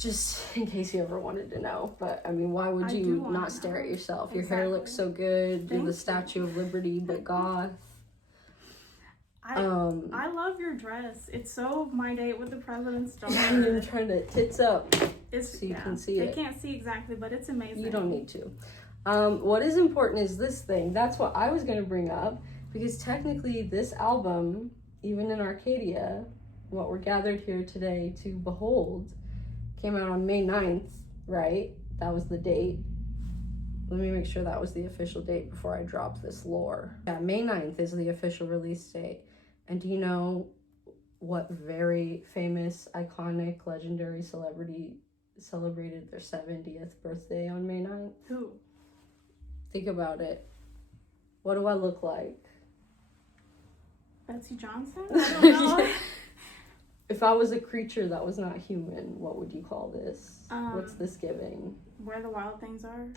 Just in case you ever wanted to know. But, I mean, why would you not stare at yourself? Your hair looks so good. You're the Statue of Liberty, but goth. I love your dress. It's so My Date with the President's Daughter. I'm trying to tits up so you can see it. They can't see exactly, but it's amazing. You don't need to. What is important is this thing. That's what I was going to bring up, because technically this album, even in Arcadia, what we're gathered here today to behold, came out on May 9th, right? That was the date. Let me make sure that was the official date before I drop this lore. Yeah, May 9th is the official release date. And do you know what very famous, iconic, legendary celebrity celebrated their 70th birthday on May 9th? Who? Think about it. What do I look like? Betsy Johnson? I don't know. If I was a creature that was not human, what would you call this? What's this giving? Where the Wild Things Are?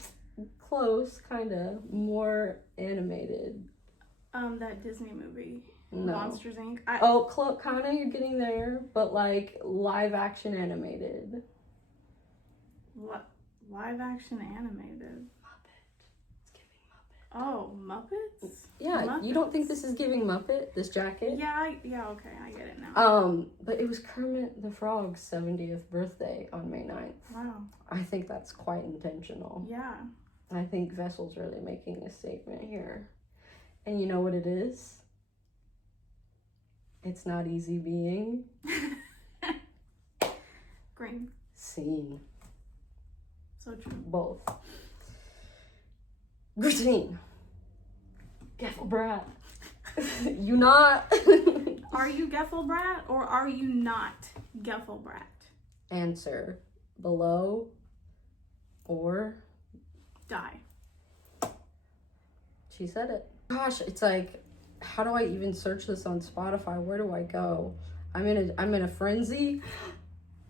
Close, kind of. More animated. That Disney movie. No. Monsters, Inc. Kind of, you're getting there, but like live action animated. Live action animated? Oh, Muppets? Yeah, Muppets. You don't think this is giving Muppet, this jacket? Yeah, okay, I get it now. But it was Kermit the Frog's 70th birthday on May 9th. Wow. I think that's quite intentional. Yeah. I think Vessel's really making a statement here. And you know what it is? It's not easy being... Green. Seen. So true. Both. Routine. Gaffel brat. You not. Are you Gaffel brat or are you not Gaffel brat? Answer below or die. She said it. Gosh, it's like, how do I even search this on Spotify? Where do I go? I'm in a frenzy.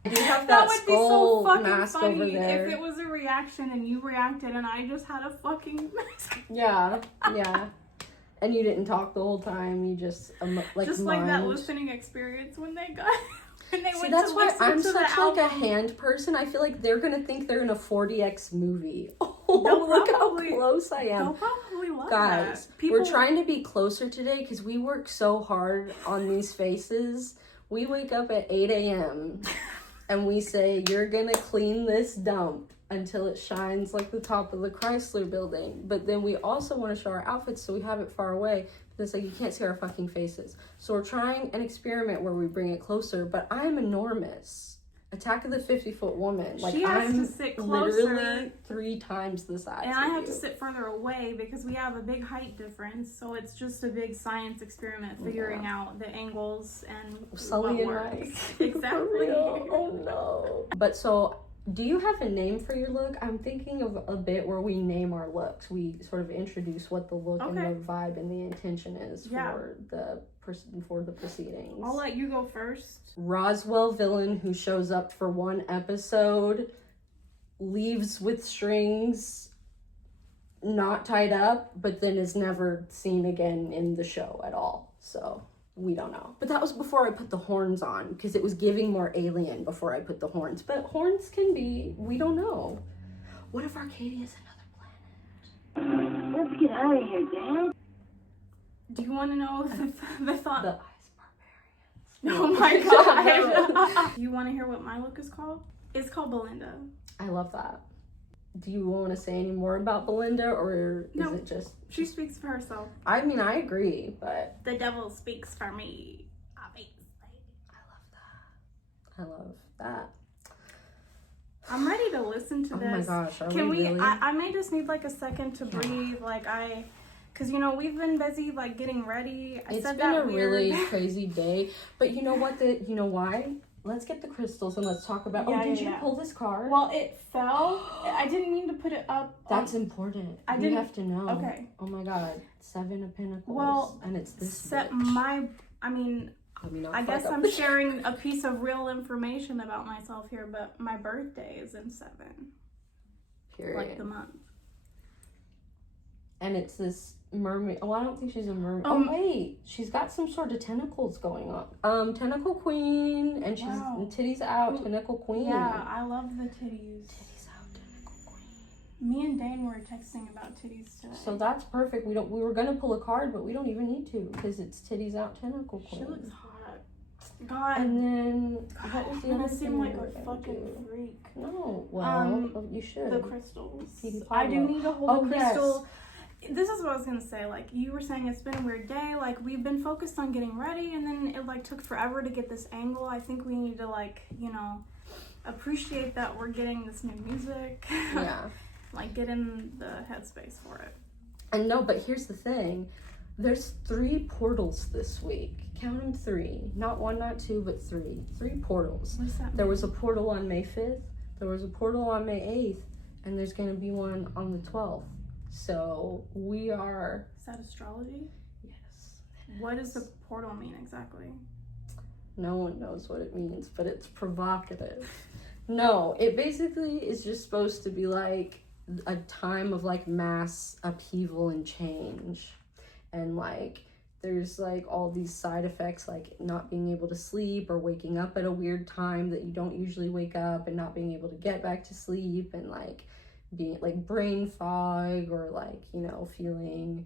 You have that would skull be so fucking mask funny over there. if it was a reaction and you reacted and I just had a fucking mask. Yeah. And you didn't talk the whole time. You just like that listening experience when they got when they went that's to why listen I'm to such the like album. a hand person. I feel like they're gonna think they're in a 40x movie. They'll Look probably- how close I am. They'll probably love Guys, that. People... we're trying to be closer today because we work so hard on these faces. We wake up at 8 a.m. and we say, you're gonna clean this dump until it shines like the top of the Chrysler building. But then we also want to show our outfits so we have it far away. But it's like, you can't see our fucking faces. So we're trying an experiment where we bring it closer, but I'm enormous. Attack of the 50-foot woman. Like, she has I'm to sit closer, literally 3 times the size. And I have to sit further away because we have a big height difference. So it's just a big science experiment figuring out the angles and Sully and works. Rice. Exactly. Oh no. But so, do you have a name for your look? I'm thinking of a bit where we name our looks. We sort of introduce what the look and the vibe and the intention is for the proceedings. I'll let you go first. Roswell villain who shows up for 1 episode, leaves with strings, not tied up, but then is never seen again in the show at all. So we don't know. But that was before I put the horns on, because it was giving more alien before I put the horns. But horns can be, we don't know. What if Arcadia is another planet? Let's get out of here, Dad. Do you want to know the thought? The ice barbarians. Oh my god. Do you want to hear what my look is called? It's called Belinda. I love that. Do you want to say any more about Belinda, or is it just... She speaks for herself. I mean, I agree, but... The devil speaks for me, obviously. I love that. I'm ready to listen to this. Oh my gosh, Can we really? I may just need like a second to breathe. Because, you know, we've been busy, like, getting ready. It's been a really crazy day. But you know what? You know why? Let's get the crystals and let's talk about... did you pull this card? Well, it fell. I didn't mean to put it up. That's important. You have to know. Okay. Oh my god. 7 of Pentacles. Well, and it's this I guess I'm sharing a piece of real information about myself here, but my birthday is in 7. Period. Like the month. and it's this mermaid. Oh, I don't think she's a mermaid. Oh wait, she's got some sort of tentacles going on. Tentacle queen, and she's titties out. Tentacle queen. Yeah, I love the titties. Titties out, tentacle queen. Me and Dane were texting about titties today. So that's perfect. We were gonna pull a card, but we don't even need to because it's titties out, tentacle queen. She looks hot. God. And then what was the other thing? Seem like a fucking freak. No, well, you should. The crystals. I do need to hold a crystal. Yes. This is what I was gonna say. Like you were saying, it's been a weird day. Like we've been focused on getting ready, and then it like took forever to get this angle. I think we need to like appreciate that we're getting this new music. Yeah. Like get in the headspace for it. And no, but here's the thing. There's 3 portals this week. Count them 3. Not 1, not 2, but 3. 3 portals. What does that mean? There was a portal on May 5th. There was a portal on May 8th. And there's going to be one on the 12th. So we are... Is that astrology? Yes. What does the portal mean exactly? No one knows what it means, but it's provocative. No, it basically is just supposed to be like a time of like mass upheaval and change. And like there's like all these side effects, like not being able to sleep or waking up at a weird time that you don't usually wake up, and not being able to get back to sleep, and like being like brain fog, or like feeling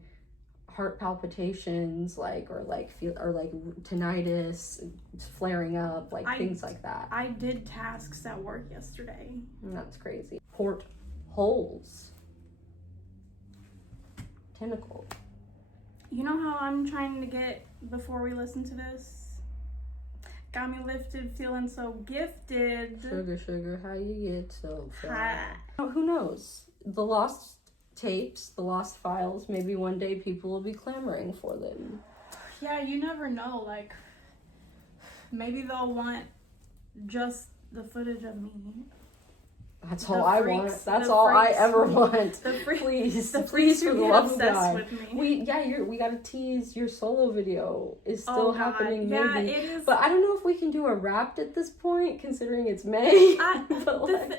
heart palpitations, like or like tinnitus flaring up, like things like that. I did tasks at work yesterday. And that's crazy. Port holes. Tentacle. You know how I'm trying to get before we listen to this? Got me lifted, feeling so gifted. Sugar, how you get so fat? Who knows? The lost tapes, the lost files, maybe one day people will be clamoring for them. Yeah, you never know. Like, maybe they'll want just the footage of me. That's all I want. That's all I ever want. Please, please, for the love of God. We gotta tease your solo video is still happening. Yeah, maybe. it is. But I don't know if we can do a Wrapped at this point, considering it's May.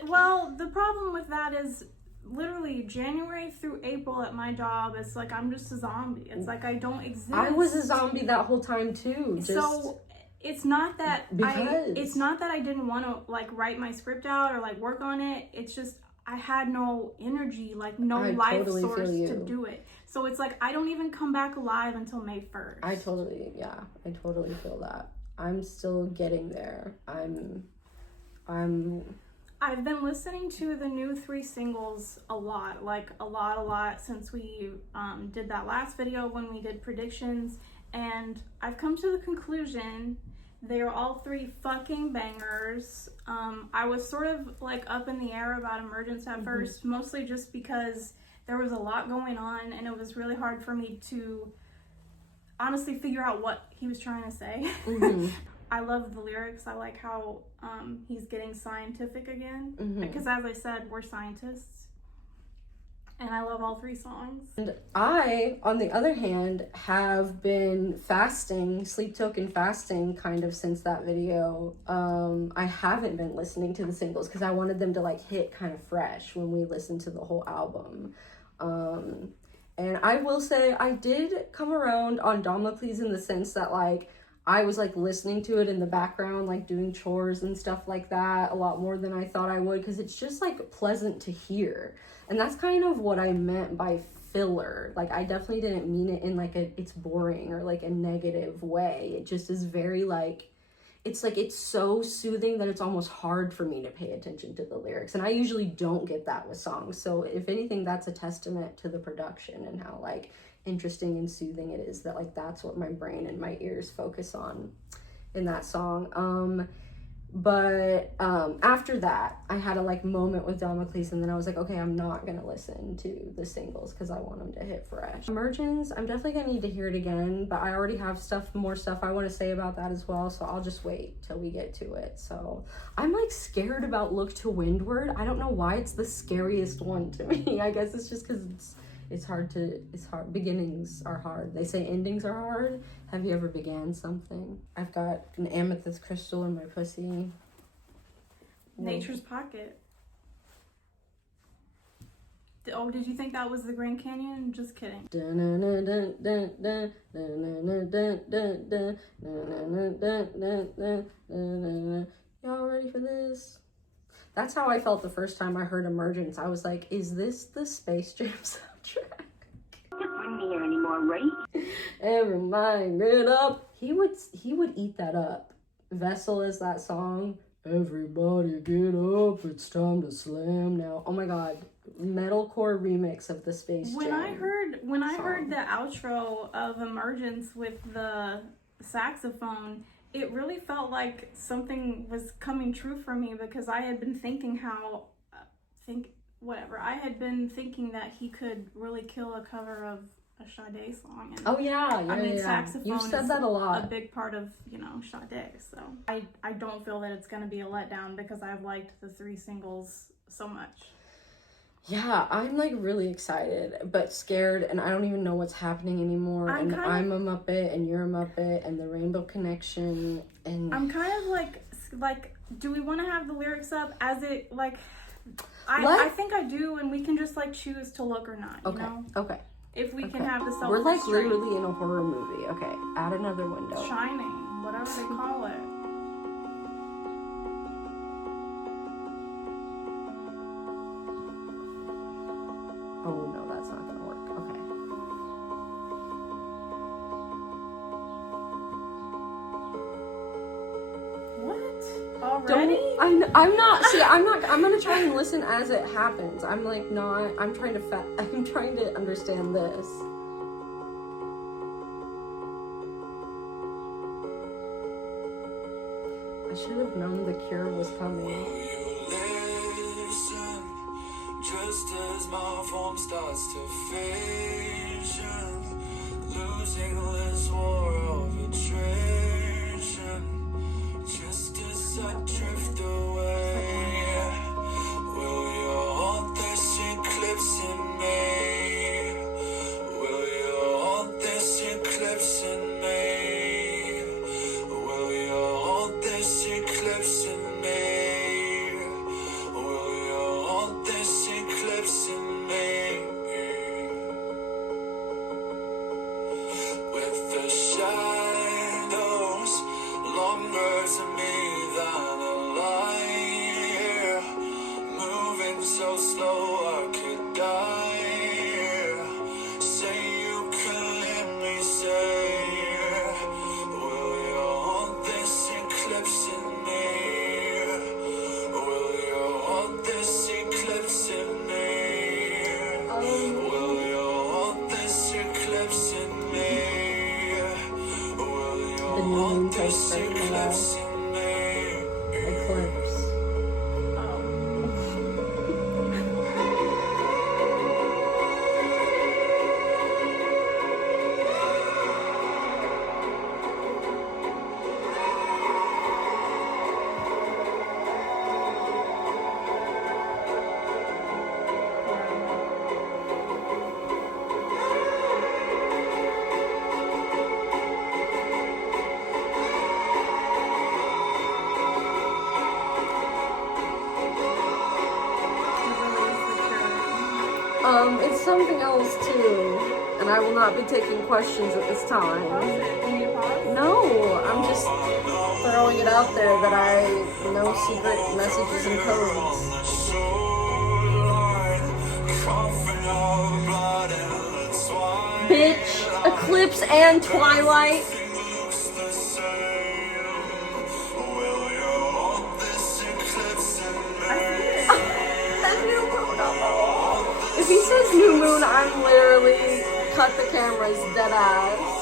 Well, the problem with that is literally January through April at my job. It's like I'm just a zombie. It's like I don't exist. I was a zombie that whole time too. So. It's not that I didn't want to like write my script out or like work on it. It's just I had no energy, like no life source to do it. So it's like I don't even come back alive until May 1st. I totally feel that. I'm still getting there. I've been listening to the new 3 singles a lot, like a lot since we did that last video when we did predictions. And I've come to the conclusion they are all 3 fucking bangers. I was sort of like up in the air about Emergence at first, mostly just because there was a lot going on and it was really hard for me to honestly figure out what he was trying to say. I love the lyrics. I like how he's getting scientific again, because as I said, we're scientists. And I love all 3 songs. And I, on the other hand, have been fasting, sleep token fasting, kind of since that video. I haven't been listening to the singles because I wanted them to like hit kind of fresh when we listened to the whole album. And I will say I did come around on Damocles in the sense that like I was like listening to it in the background, like doing chores and stuff like that a lot more than I thought I would, because it's just like pleasant to hear. And that's kind of what I meant by filler. Like I definitely didn't mean it in like it's boring or like a negative way. It just is very like, it's so soothing that it's almost hard for me to pay attention to the lyrics. And I usually don't get that with songs. So if anything, that's a testament to the production and how like interesting and soothing it is that like that's what my brain and my ears focus on in that song. But after that I had a like moment with Damocles, and then I was like, okay, I'm not gonna listen to the singles because I want them to hit fresh. Emergence, I'm definitely gonna need to hear it again, but I already have more stuff I want to say about that as well, so I'll just wait till we get to it. So I'm like scared about Look to Windward. I don't know why it's the scariest one to me. I guess it's just because it's hard. Beginnings are hard. They say endings are hard. Have you ever began something? I've got an amethyst crystal in my pussy. Nature's Pocket. Oh, did you think that was the Grand Canyon? Just kidding. Y'all ready for this? That's how I felt the first time I heard Emergence. I was like, is this the Space Jam soundtrack? Don't bring me here anymore, right? Every mind, get up. He would eat that up. Vessel is that song. Everybody get up, it's time to slam now. Oh my god. Metalcore remix of the Space Jam. When I heard the outro of Emergence with the saxophone, it really felt like something was coming true for me, because I had been thinking I had been thinking that he could really kill a cover of a Sade song. And oh yeah. saxophone You've said that a lot. A big part of, Sade. So I don't feel that it's going to be a letdown, because I've liked the 3 singles so much. Yeah, I'm like really excited but scared, and I don't even know what's happening anymore. I'm a Muppet and you're a Muppet and the Rainbow Connection, and I'm kind of like do we want to have the lyrics up as it like I think I do, and we can just like choose to look or not, you know? Okay. If we can have the self-restraint. We're like literally in a horror movie. Okay, add another window. Shining, whatever they call it. Oh no, that's not gonna work. Okay. What? Already? I'm not. See, I'm not. I'm gonna try and listen as it happens. I'm like not. I'm trying to understand this. I should have known The Cure was coming. Just as my form starts to fade, losing this war of attrition, just as I drift away, will you hold this eclipse in me? Will you hold this eclipse in me? Will you hold this eclipse in me? It's something else too, and I will not be taking questions at this time. No, I'm just throwing it out there that I know secret messages and codes. Bitch, Eclipse and Twilight. If he says new moon, I'm literally cut the cameras dead ass.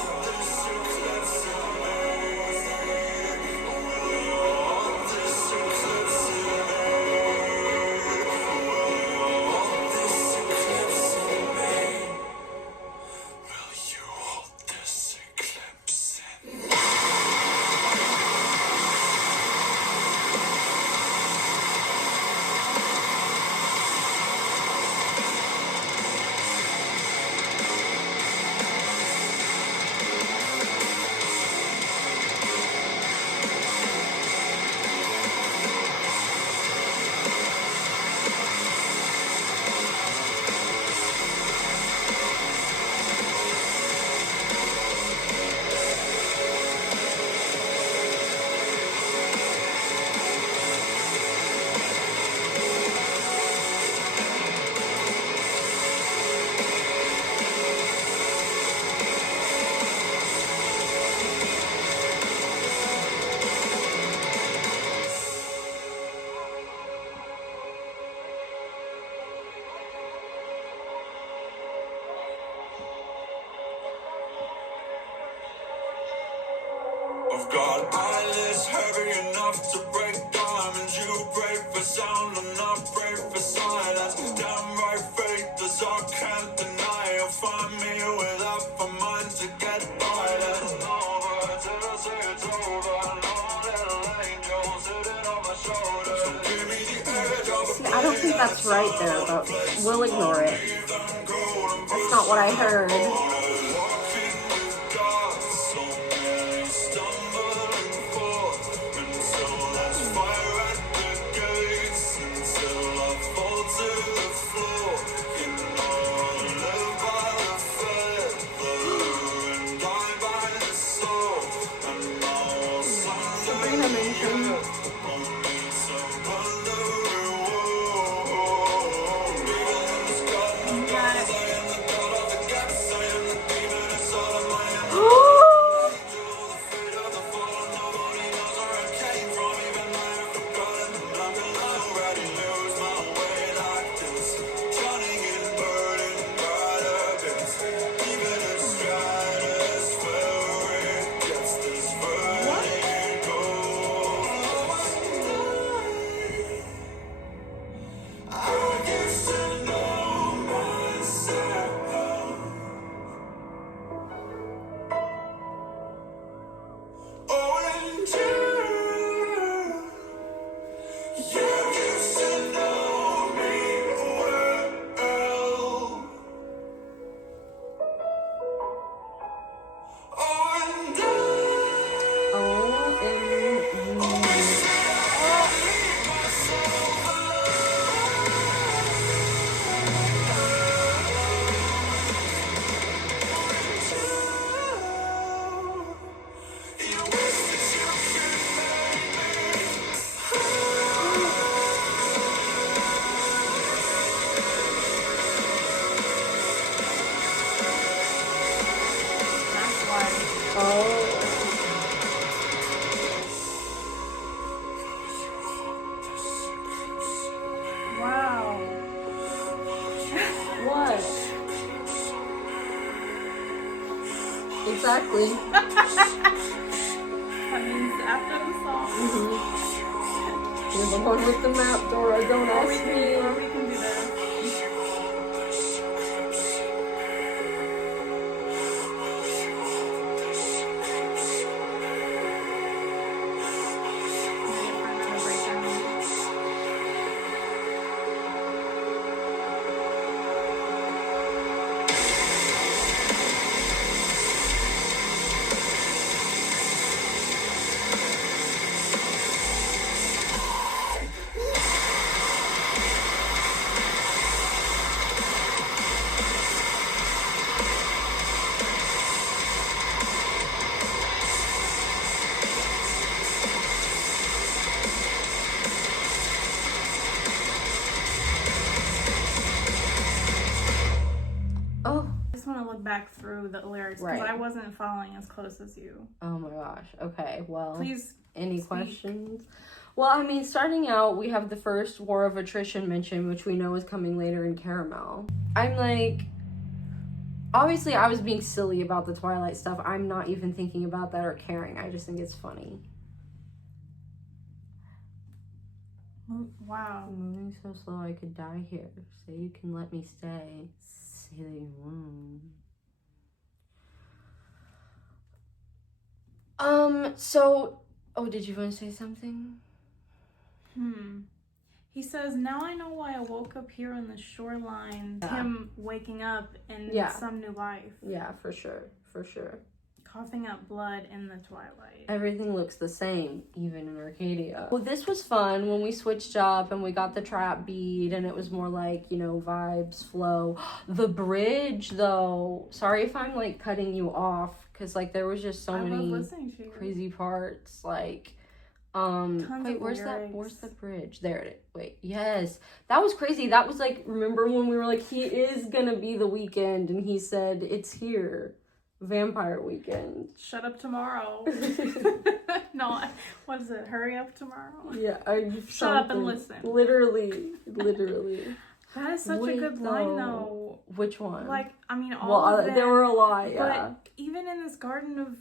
got eyelids heavy enough to break diamonds. You brave for sound and not brave for silence. Downright faith as I can't deny. You'll find me without a mind to get by. There's no words till I say it's over. No little angel sitting on my shoulder. So give me the edge of a See, I don't think that's right there, but we'll ignore it. That's not what I heard. Sabrina mentioned. Wow. What? Exactly. That means after the song. You're the one with the map, Dora. Don't Or we ask can, me. or we can do this. Oh. I just want to look back through the lyrics because Right. I wasn't following as close as you. Oh my gosh. Okay. Well. Please. Any speak. questions? Well, I mean, starting out, we have the first War of Attrition mention, which we know is coming later in Caramel. I'm like, obviously, I was being silly about the Twilight stuff. I'm not even thinking about that or caring. I just think it's funny. Wow. Moving so slow, I could die here. Say you can let me stay. Say that you won't. So, oh, did you want to say something? He says, now I know why I woke up here on the shoreline. Yeah. Him waking up in Yeah. some new life. Yeah, for sure. For sure. Coughing up blood in the twilight. Everything looks the same, even in Arcadia. Well, this was fun when we switched up and we got the trap beat and it was more like, you know, vibes, flow. The bridge, though. Sorry if I'm, like, cutting you off because, like, there was just so I love many listening to you. crazy parts. Like, Tons wait, of where's that? lyrics. Where's the bridge? There it is. Wait, yes. That was crazy. That was, like, remember when we were like, he is gonna be the weekend and he said, it's here. Vampire Weekend. Shut up tomorrow. No, what is it? Hurry up tomorrow. Yeah, Shut up and listen. Literally. That is such a good line, though. Which one? Like, I mean, all of them. there were a lot, yeah. But even in this Garden of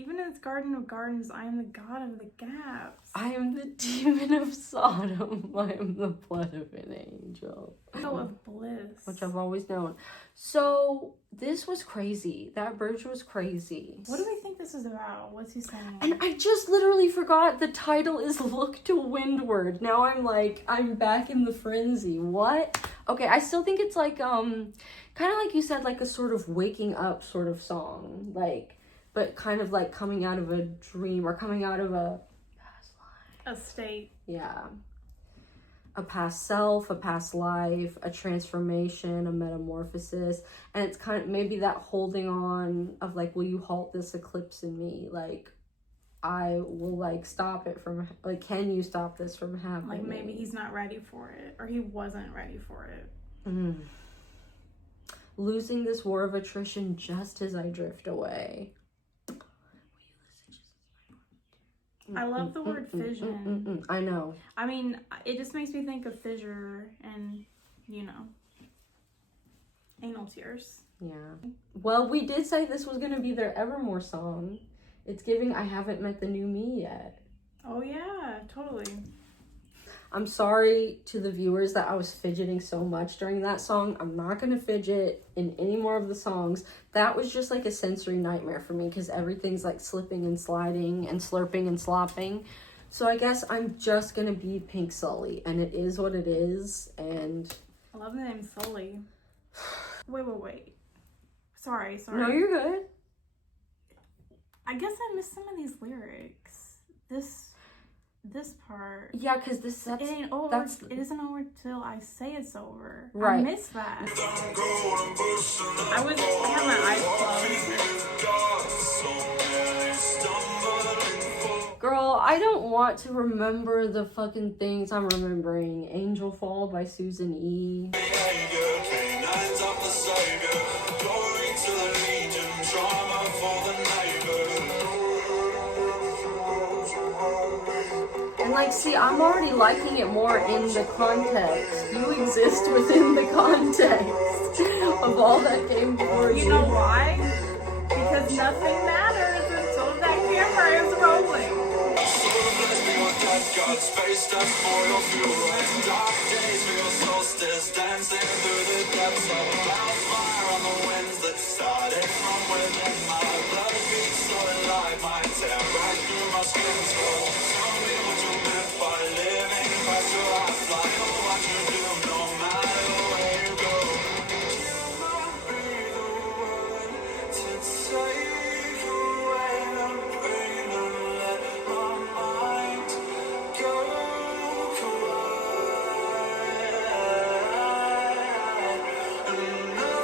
Even in its Garden of Gardens, I am the god of the gaps. I am the demon of Sodom. I am the blood of an angel. Oh, of bliss. Which I've always known. So this was crazy. That bridge was crazy. What do we think this is about? What's he saying? And I just literally forgot the title is Look to Windward. Now I'm back in the frenzy. What? Okay, I still think it's like, kind of like you said, like a sort of waking up sort of song. Like, but kind of like coming out of a dream or coming out of a past life. A state. Yeah. A past self, a past life, a transformation, a metamorphosis. And it's kind of maybe that holding on of like, will you halt this eclipse in me? Like, I will like stop it from, like, can you stop this from happening? Like maybe he's not ready for it, or he wasn't ready for it. Losing this war of attrition just as I drift away. I love the word fission. I know. I mean, it just makes me think of fissure and, you know, anal tears. Yeah. Well, we did say this was going to be their Evermore song. It's giving I haven't met the new me yet. Oh, yeah, totally. I'm sorry to the viewers that I was fidgeting so much during that song. I'm not going to fidget in any more of the songs. That was just like a sensory nightmare for me because everything's like slipping and sliding and slurping and slopping. So I guess I'm just going to be Pink Sully, and it is what it is. And I love the name Sully. Wait. Sorry. No, you're good. I guess I missed some of these lyrics. This part. Yeah, because it ain't over. It isn't over till I say it's over. Right. I missed that. I had my eyes closed. Girl, I don't want to remember the fucking things I'm remembering. Angel Fall by Susan E. And like, see, I'm already liking it more in the context. You exist within the context of all that came before you. You know why? Because nothing matters until that camera is rolling. God's face that's for your fuel and dark days for your solstice, dancing through the depths of a wildfire on the winds that started from within. My blood beats so alive, my tear right through my skin. So tell me what you meant by living past your eyes, like what you do no matter where you go. You might be the one to take away the pain and let my mind go quiet. And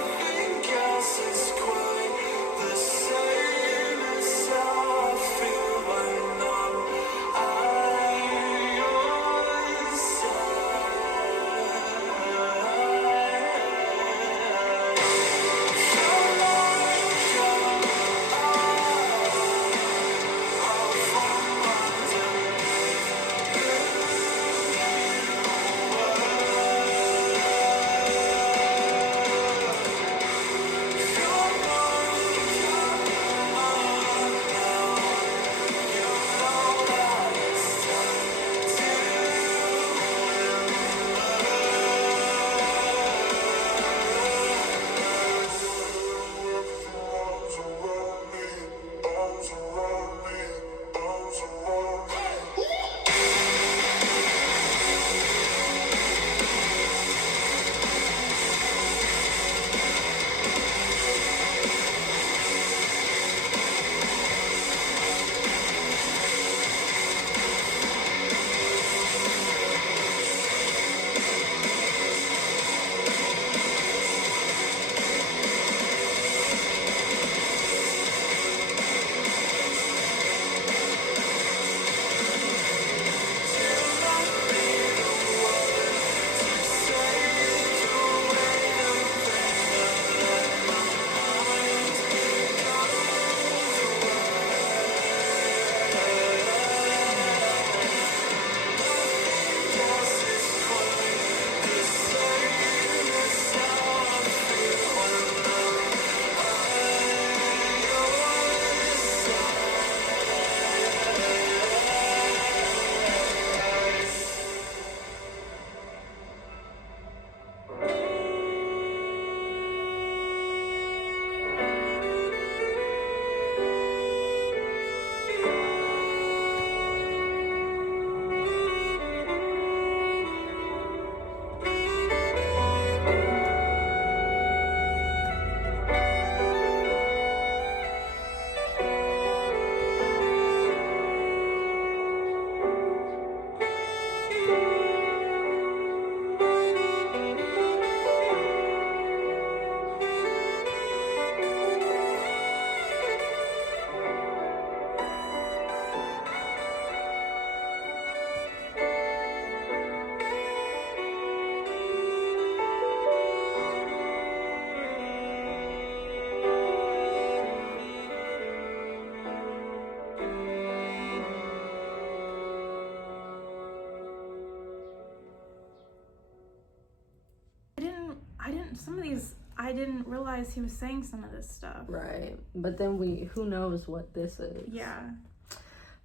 I didn't realize he was saying some of this stuff. Right. But then who knows what this is. Yeah.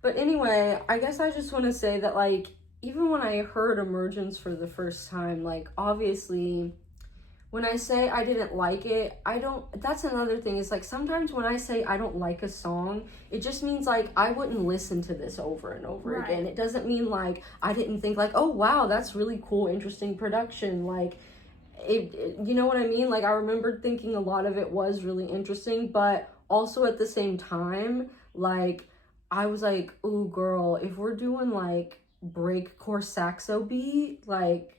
But anyway, I guess I just want to say that, like, even when I heard Emergence for the first time, like, obviously, when I say I didn't like it, that's another thing. Is like, sometimes when I say I don't like a song, it just means, like, I wouldn't listen to this over and over again. It doesn't mean, like, I didn't think, like, oh, wow, that's really cool, interesting production. Like, you know what I mean? Like, I remember thinking a lot of it was really interesting, but also at the same time, like, I was like, ooh, girl, if we're doing, like, breakcore saxo beat, like,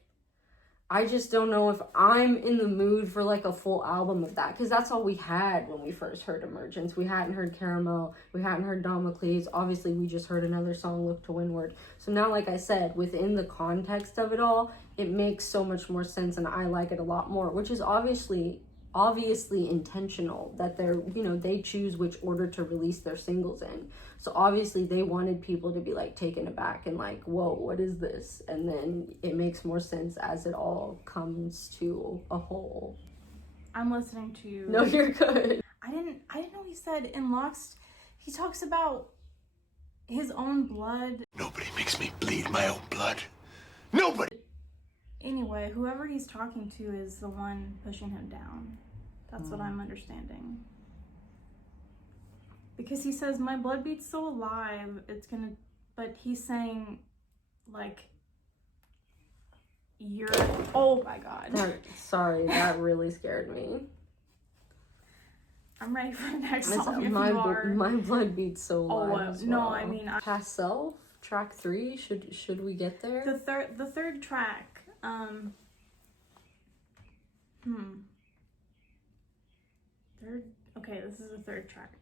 I just don't know if I'm in the mood for, like, a full album of that, because that's all we had when we first heard Emergence. We hadn't heard Caramel, we hadn't heard Damocles, obviously we just heard another song, Look to Windward. So now, like I said, within the context of it all, it makes so much more sense, and I like it a lot more, which is obviously intentional, that they choose which order to release their singles in. So obviously they wanted people to be, like, taken aback and, like, whoa, what is this? And then it makes more sense as it all comes to a whole. I'm listening to you. No, you're good. I didn't know he said in Lost, he talks about his own blood. Nobody makes me bleed my own blood. Nobody! Anyway, whoever he's talking to is the one pushing him down. That's what I'm understanding. Because he says, my blood beats so alive, but he's saying, like, oh my God. Sorry, that really scared me. I'm ready for the next song if my you are. My blood beats so alive as well. No, I mean... Past Self, track 3, should we get there? The third track, Okay, this is the third track.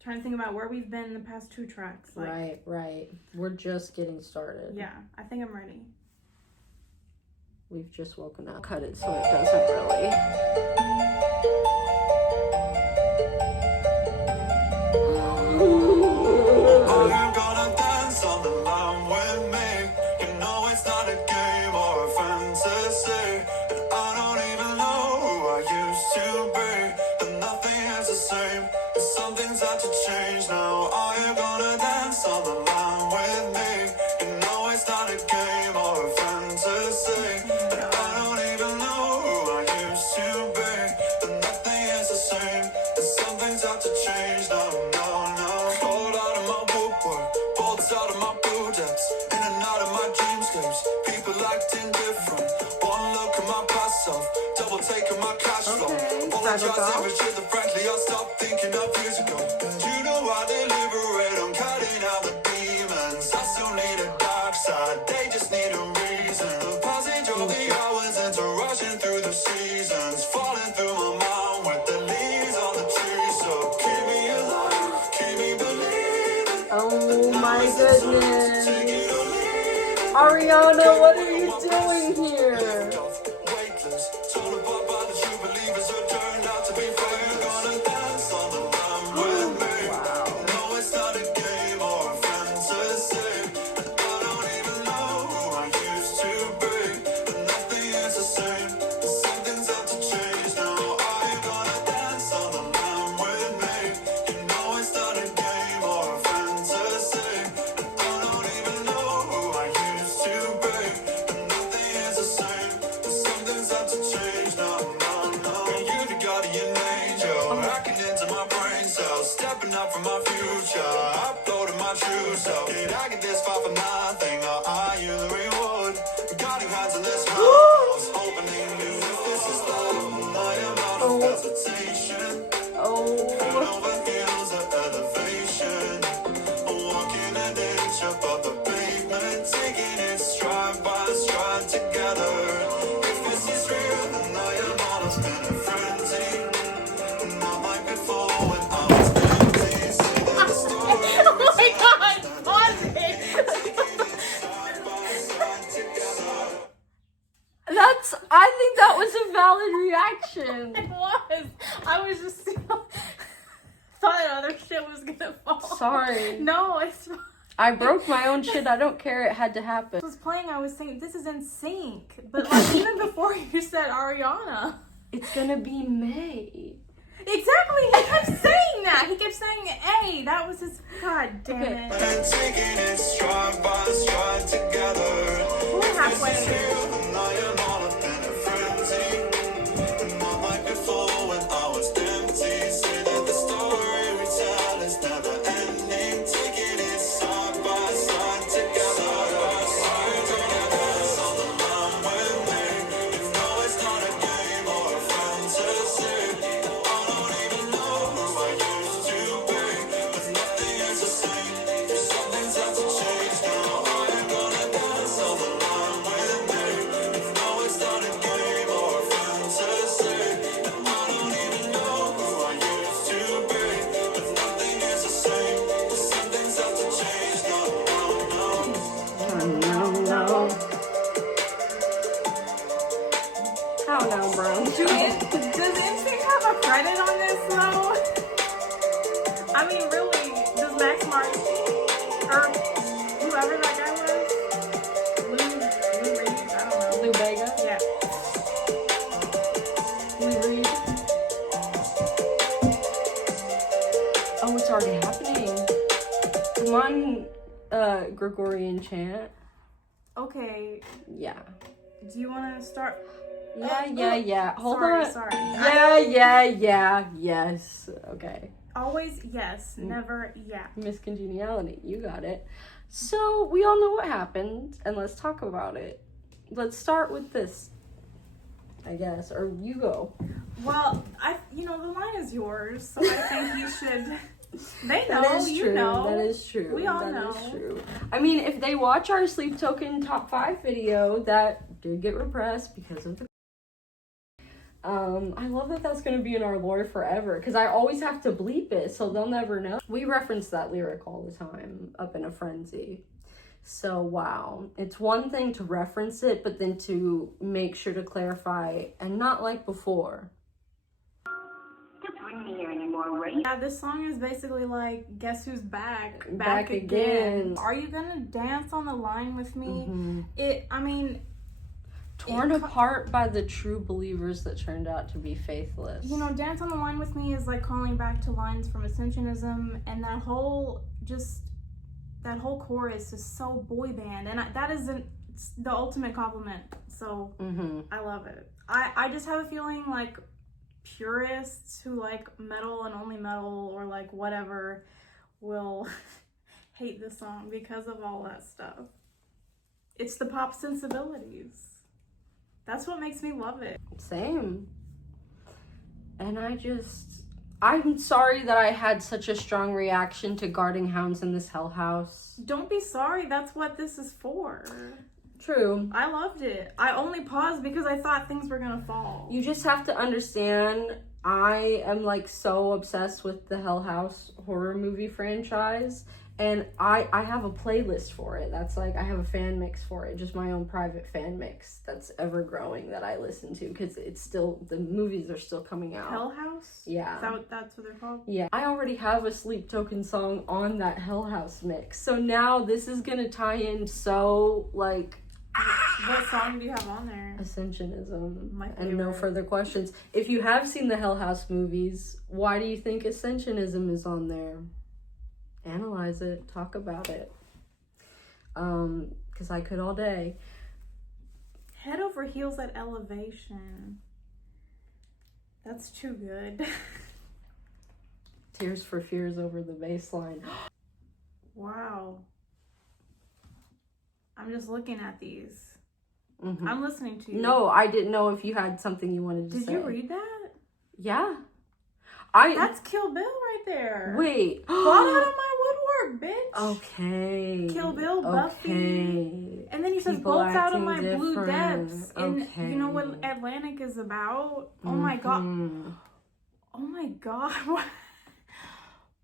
Trying to think about where we've been the past two tracks. Like, right. We're just getting started. Yeah, I think I'm ready. We've just woken up. Cut it so it doesn't really. Are you gonna dance on the line with me? You know it's not a game or a fantasy. And I don't even know who I used to be. And nothing is the same. And something's had to change now. Are you gonna dance on the line with me? You know it's not a game or a fantasy. And I don't even know who I used to be. And nothing is the same. And something's had to change now. Cold out of my woodwork, bolts out of my bullets, in and out of my dreamscapes. People acting different. One look at my past self, double taking my cash flow. Apologize every shit that frankly I stopped thinking of years ago. You know I deliberate on cutting out the demons. I still need a dark side, they just need a reason. The passage of the hours into rushing through the seasons, falling through my mind with the leaves on the tree. So keep me alive, keep me believing. Oh my goodness. Ariana, what are you doing here? Weightless, torn apart by the true believers who turned out to be fair. Gonna dance on the line with me. No, it's not a game or a fantasy. And I don't even know who I used to be. And nothing is the same. And something's had to change now. Are you gonna dance on the line with me? You know it's not a game or a fantasy. And I don't even know who I used to be. And nothing is the same. And something's had to change now. And you're the guardian angel, hacking into my brain cells, stepping up from my future, uploading my true self. Did I get this far for nothing, or are you the reward? Guiding hands in this house, opening new. If this is love, I am out of hesitation. Head over heels of elevation. I'm walking a ditch above the pavement, taking it stride by stride together. If this is real, then I am on a spinning frenzy. Not like before when I was empty. Say that the story Oh my God, pause it. side by side together. I think that was a valid reaction. It was. I was just thought other shit was gonna fall. Sorry. No, it's I broke my own shit. I don't care. It had to happen. was playing, I was saying, this is in sync. But like, even before you said Ariana. It's gonna be May. Exactly, he kept saying that. He kept saying A. That was his, god damn it. And taking it stride by stride together. We're halfway through. And I am all up in a frenzy. And not like before when I was empty. Say that the story we tell is never ending. Taking it side by side together. Dance on the line with me. You know it's not a game or a fantasy. I don't even know who I used to be. But nothing is the same. Something's had to change now. I ain't gonna dance on the line with me. You know it's not a game or a fantasy. I don't even know who I used to be. But nothing is the same. Something's had to change now. No. How now, bro? Does Instinct have a credit on this though? I mean, really, does Max Martin or whoever that guy was, Lou Reed, I don't know. Lou Bega? Yeah. Lou Reed? Oh, it's already happening. Come on, Gregorian chant. Okay. Yeah. Do you want to start? Yeah. Hold sorry, on. Sorry. Yes. Okay. Always yes, never yeah. Miss Congeniality. You got it. So, we all know what happened, and let's talk about it. Let's start with this, I guess. Or you go. Well, the line is yours, so I think you should. They know, That is you true. know. That is true. We all That know. is true. I mean, if they watch our Sleep Token Top 5 video, that did get repressed because of the... I love that that's going to be in our lore forever, because I always have to bleep it, so they'll never know. We reference that lyric all the time, Up in a Frenzy. So, wow. It's one thing to reference it, but then to make sure to clarify, and not like before. Don't bring me here anymore, right? Yeah, this song is basically like, guess who's back? Back again. Are you gonna dance on the line with me? Mm-hmm. Torn apart by the true believers that turned out to be faithless. Dance on the Line with Me is like calling back to lines from Ascensionism, and that whole chorus is so boy band, and that isn't the ultimate compliment. So I love it. I just have a feeling like purists who like metal and only metal or like whatever will hate this song because of all that stuff. It's the pop sensibilities. That's what makes me love it. Same. And I'm sorry that I had such a strong reaction to Guarding Hounds in this Hell House. Don't be sorry, that's what this is for. True. I loved it. I only paused because I thought things were gonna fall. You just have to understand, I am like so obsessed with the Hell House horror movie franchise, and I have a playlist for it. That's like, I have a fan mix for it, just my own private fan mix that's ever growing that I listen to, because it's still, the movies are still coming out. Hell House? Yeah. Is that that's what they're called? Yeah. I already have a Sleep Token song on that Hell House mix, so now this is gonna tie in so, like... What song do you have on there? Ascensionism. My And no favorite. further questions. If you have seen the Hell House movies, why do you think Ascensionism is on there? Analyze it. Talk about it. Because I could all day. Head Over Heels at Elevation. That's too good. Tears for Fears over the baseline. Wow. I'm just looking at these. Mm-hmm. I'm listening to you. No, I didn't know if you had something you wanted to say. Did you read that? Yeah. That's Kill Bill right there. Wait. Brought out of my woodwork, bitch. Okay. Kill Bill, Buffy. Okay. And then he says, People bolts out of acting my blue different. depths. And Okay. you know what Atlantic is about? Oh my god. Mhm. Oh my god.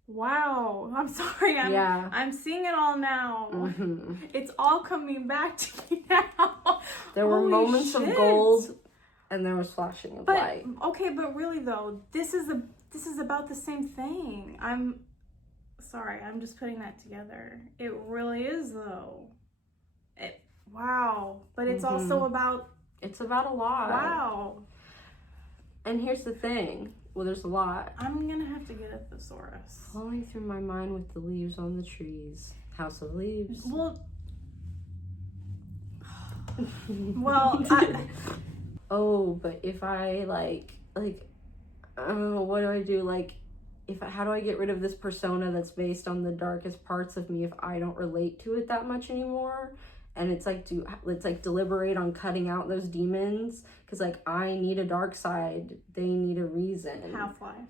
Wow. I'm sorry. I'm seeing it all now. Mhm. It's all coming back to me now. There were Holy moments of shit. gold, and there was flashing of light. Okay, but really though, this is about the same thing. I'm Sorry, I'm just putting that together. It really is, though. Wow. But it's also about... It's about a lot. Wow. And here's the thing. Well, there's a lot. I'm gonna have to get a thesaurus. Falling through my mind with the leaves on the trees. House of Leaves. Well, Oh, but if I what do I do? How do I get rid of this persona that's based on the darkest parts of me if I don't relate to it that much anymore? And it's like, deliberate on cutting out those demons, because I need a dark side, they need a reason. Half-Life.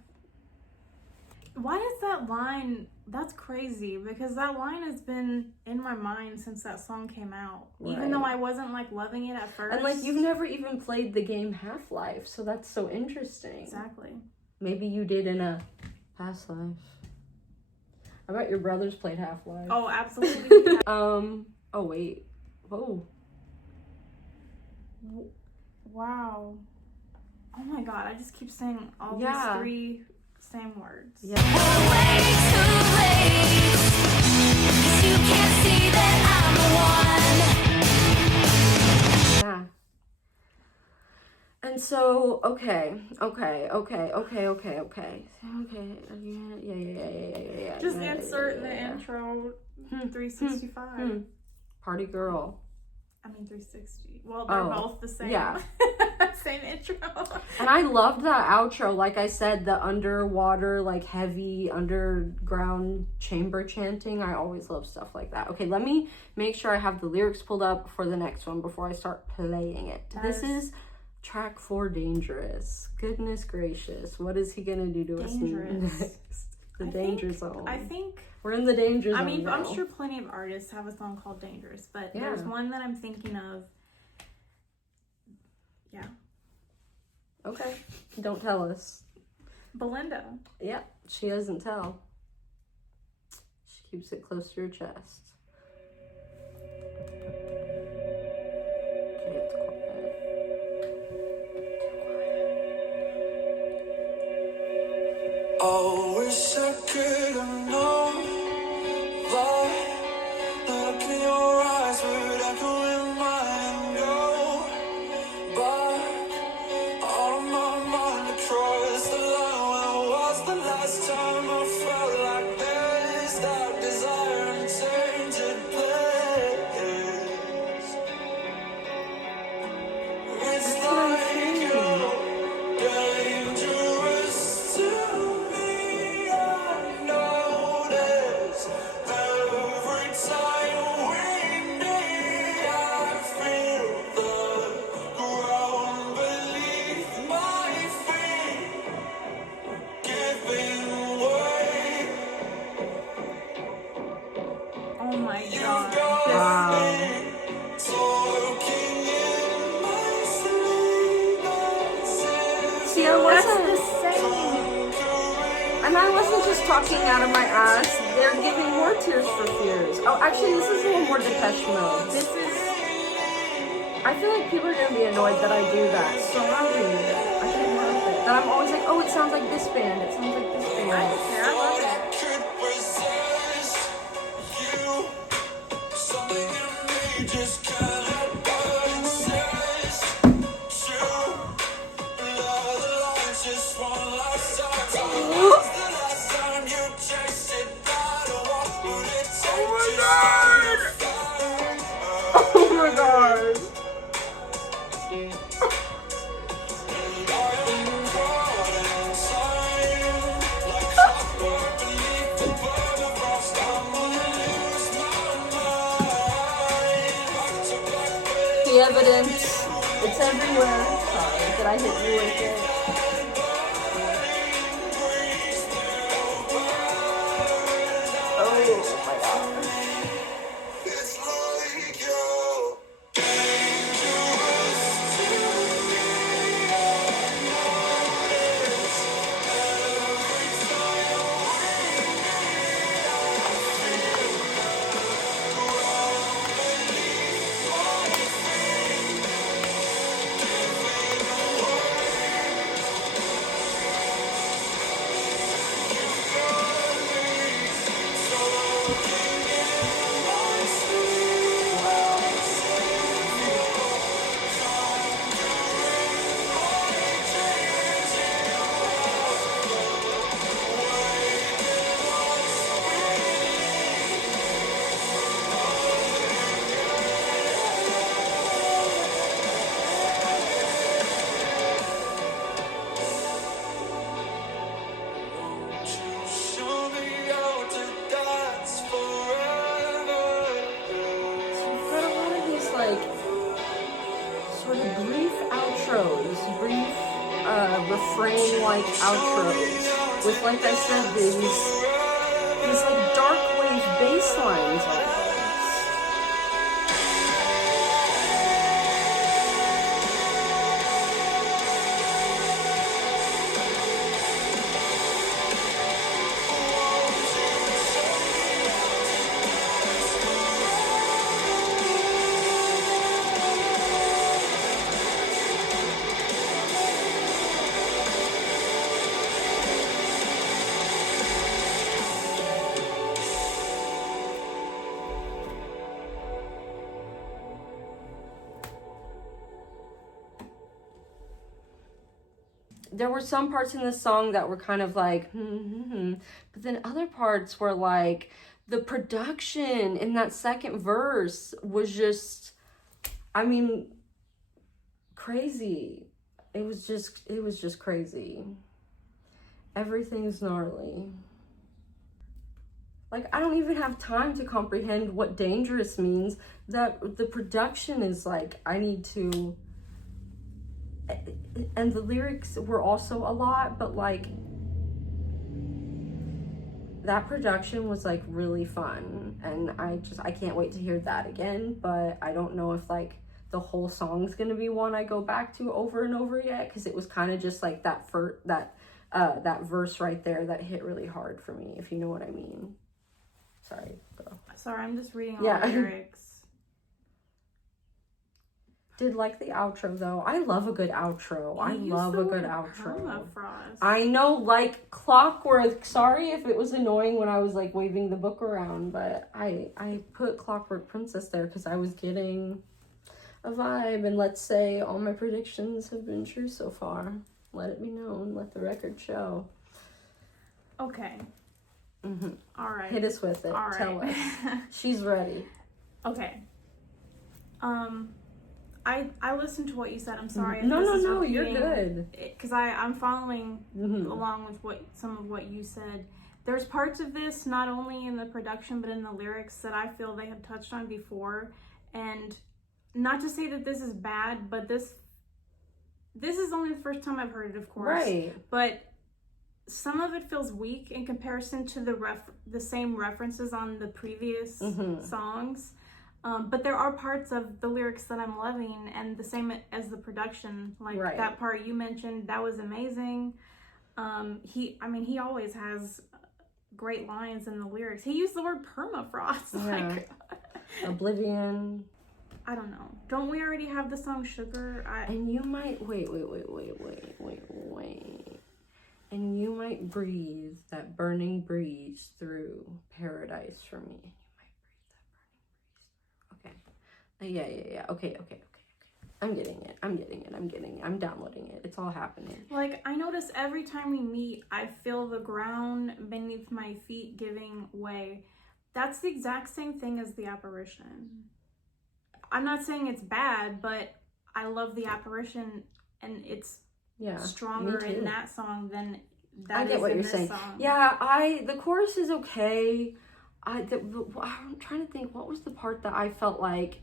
Why is that line? That's crazy, because that line has been in my mind since that song came out. Right. Even though I wasn't loving it at first. And you've never even played the game Half-Life, so that's so interesting. Exactly. Maybe you did in a past life. I bet your brothers played Half-Life. Oh, absolutely. Oh wait. Whoa. Wow. Oh my god, I just keep saying all these three same words. Yeah. Way too late. 'Cause you can't see that I'm the one. Yeah. And so, okay. Yeah. Just insert the intro 365. Party girl. I mean 360. Well, they're both the same. Yeah. Same intro. And I loved that outro. Like I said, the underwater, heavy underground chamber chanting. I always love stuff like that. Okay, let me make sure I have the lyrics pulled up for the next one before I start playing it. This is track 4, Dangerous. Goodness gracious. What is he gonna do to us next? The danger zone. I think we're in the danger zone. I mean, now. I'm sure plenty of artists have a song called Dangerous, but there's one that I'm thinking of. Yeah. Okay. Don't tell us. Belinda. Yep. She doesn't tell. She keeps it close to her chest. Okay, it's quiet. I wish I could have known that look in your eyes would echo in mine and go back out of my mind across the line. When was the last time I felt like this? That desire and tainted place. It's like you're dangerous to me. I notice every time we meet, I feel the ground beneath my feet giving way. Oh my You've god. got Wow. me talking in my sleep. See, I That's wasn't, the same. and I wasn't just talking out of my ass. They're giving more Tears for Fears. Oh, actually, this is a little more Depeche Mode. This is... I feel like people are gonna be annoyed that I do that. Sorry. I can't help it. That I'm always like, oh, it sounds like this band. It sounds like this I band. don't care. I love I it. could resist you. Something in me just can't help but insist. True, love the lights just one last time. So when's the last time you tasted that? What would it take to start a fire? Oh my god. I am caught in time, like clockwork beneath the permafrost. I'm gonna lose my mind. Back to black with The evidence. It's everywhere. Sorry, did I hit you with it? Oh my god. it's like you're dangerous to me. refrain-like outros with, like I said, these like dark wave bass lines almost. There were some parts in the song that were kind of like, but then other parts were like, the production in that second verse was just, I mean, crazy. It was just crazy. Everything's gnarly. Like, I don't even have time to comprehend what dangerous means. That the production is like, I need to. And the lyrics were also a lot, but like that production was like really fun, and I can't wait to hear that again. But I don't know if like the whole song's gonna be one I go back to over and over yet, because it was kind of just like that that verse right there that hit really hard for me, if you know what I mean. Sorry, girl. Sorry, I'm just reading all the lyrics. Did like the outro though. I love a good outro. I love a good outro. Permafrost. I know, like clockwork. Sorry if it was annoying when I was like waving the book around, but I put Clockwork Princess there because I was getting a vibe. And let's say all my predictions have been true so far. Let it be known. Let the record show. Okay. All right. Hit us with it. All right. Tell us. She's ready. Okay. I listened to what you said. I'm sorry. if No, this no, is no. You're repeating, good. Because I'm following along with some of what you said. There's parts of this, not only in the production, but in the lyrics that I feel they have touched on before. And not to say that this is bad, but this is only the first time I've heard it, of course. Right. But some of it feels weak in comparison to the same references on the previous songs. But there are parts of the lyrics that I'm loving, and the same as the production. Like that part you mentioned, that was amazing. He always has great lines in the lyrics. He used the word permafrost. Yeah. Like, Oblivion. I don't know. Don't we already have the song Sugar? And you might wait. And you might breathe that burning breeze through paradise for me. Yeah. Okay. I'm getting it. I'm downloading it. It's all happening. Like, I notice every time we meet, I feel the ground beneath my feet giving way. That's the exact same thing as the apparition. I'm not saying it's bad, but I love the apparition, and it's stronger in that song than that is in this song. Yeah, the chorus is okay. I'm trying to think, what was the part that I felt like,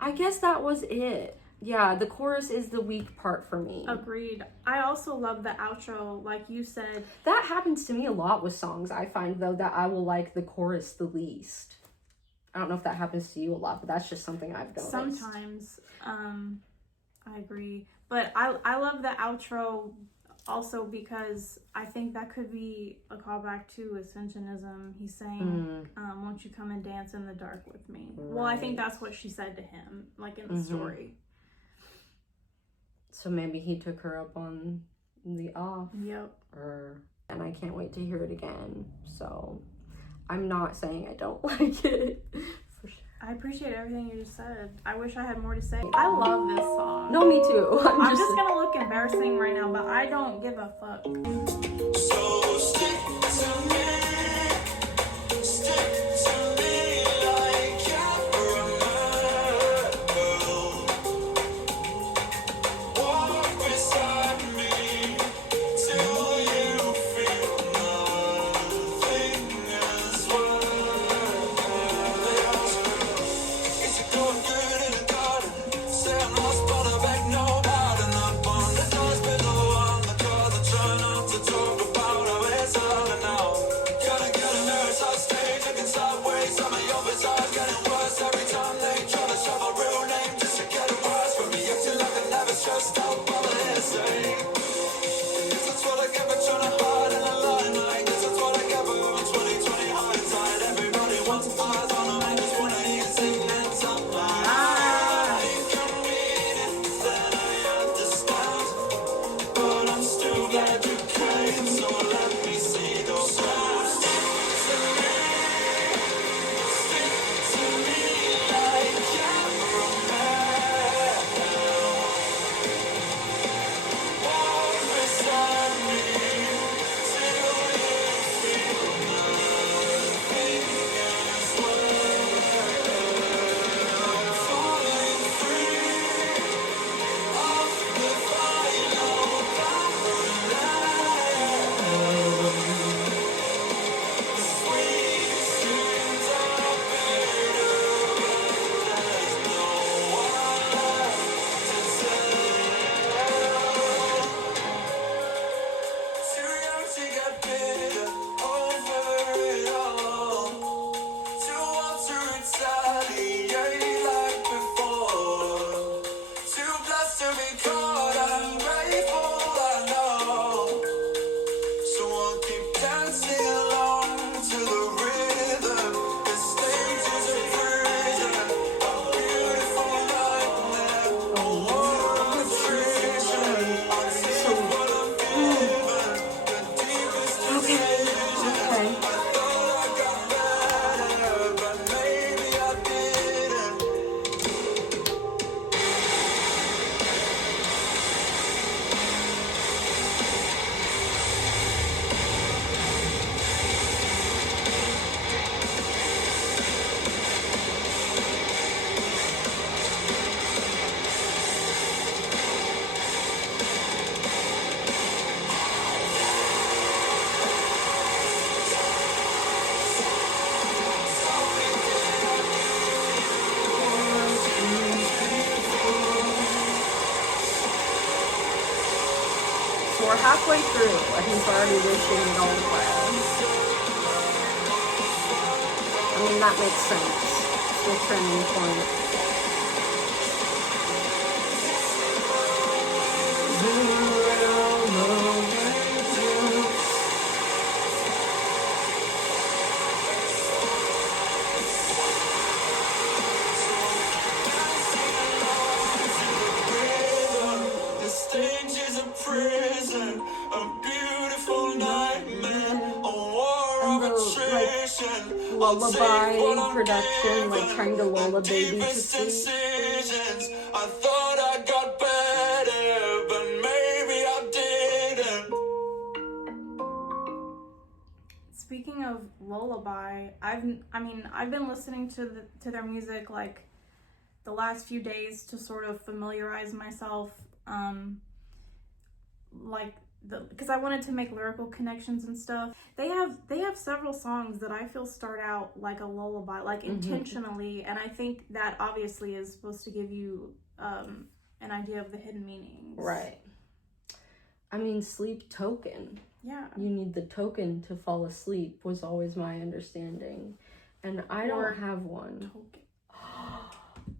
I guess that was it. Yeah, the chorus is the weak part for me. Agreed. I also love the outro, like you said. That happens to me a lot with songs. I find, though, that I will like the chorus the least. I don't know if that happens to you a lot, but that's just something I've noticed. Sometimes, I agree. But I love the outro also because I think that could be a callback to Ascensionism. He's saying, won't you come and dance in the dark with me? Right. Well, I think that's what she said to him, like in the story. So maybe he took her up on the off. Yep. And I can't wait to hear it again. So I'm not saying I don't like it. For sure. I appreciate everything you just said. I wish I had more to say. I love this song. No, me too. I'm just gonna look embarrassing right now, but I don't give a fuck. So stick to me. Going good in the garden. Say I'm lost, but I back no out in the barn. The door's been stressed out by the essay. Guess that's what I get for trying to hide in the limelight. Guess that's what I get for 2020 hindsight. Everybody wants eyes on them, I just wanna hear segments of my life. Can read it, then I understand. But I'm still educated, so let me see those signs. Stick to me like caramel. Walk beside me till you feel nothing as well. Falling free off the final sweet dreams are bitter, there's no one left to tell. Too young to get bitter over it all. Too old to retaliate like before. Too blessed to be caught, I'm grateful, I know. So I'll keep dancing along to the rhythm. This stage is a prison, a beautiful nightmare, a war of attrition. I see what I'm given, the deepest decisions. Okay. I thought I got better, but maybe I didn't. So we're halfway through, and he's already wishing it all well. I mean, that makes sense. It's the turning point. The stage is a prison, a beautiful nightmare, a war And of the, attrition. lullaby production, like trying to lull a baby to sleep. Decisions. I thought I got better, but maybe I didn't. Speaking of lullaby, I've been listening to their music like the last few days to sort of familiarize myself, because I wanted to make lyrical connections and stuff. They have several songs that I feel start out like a lullaby, like intentionally, and I think that obviously is supposed to give you an idea of the hidden meanings. Right. I mean, sleep token. Yeah. You need the token to fall asleep was always my understanding. And I Or don't have one. Token.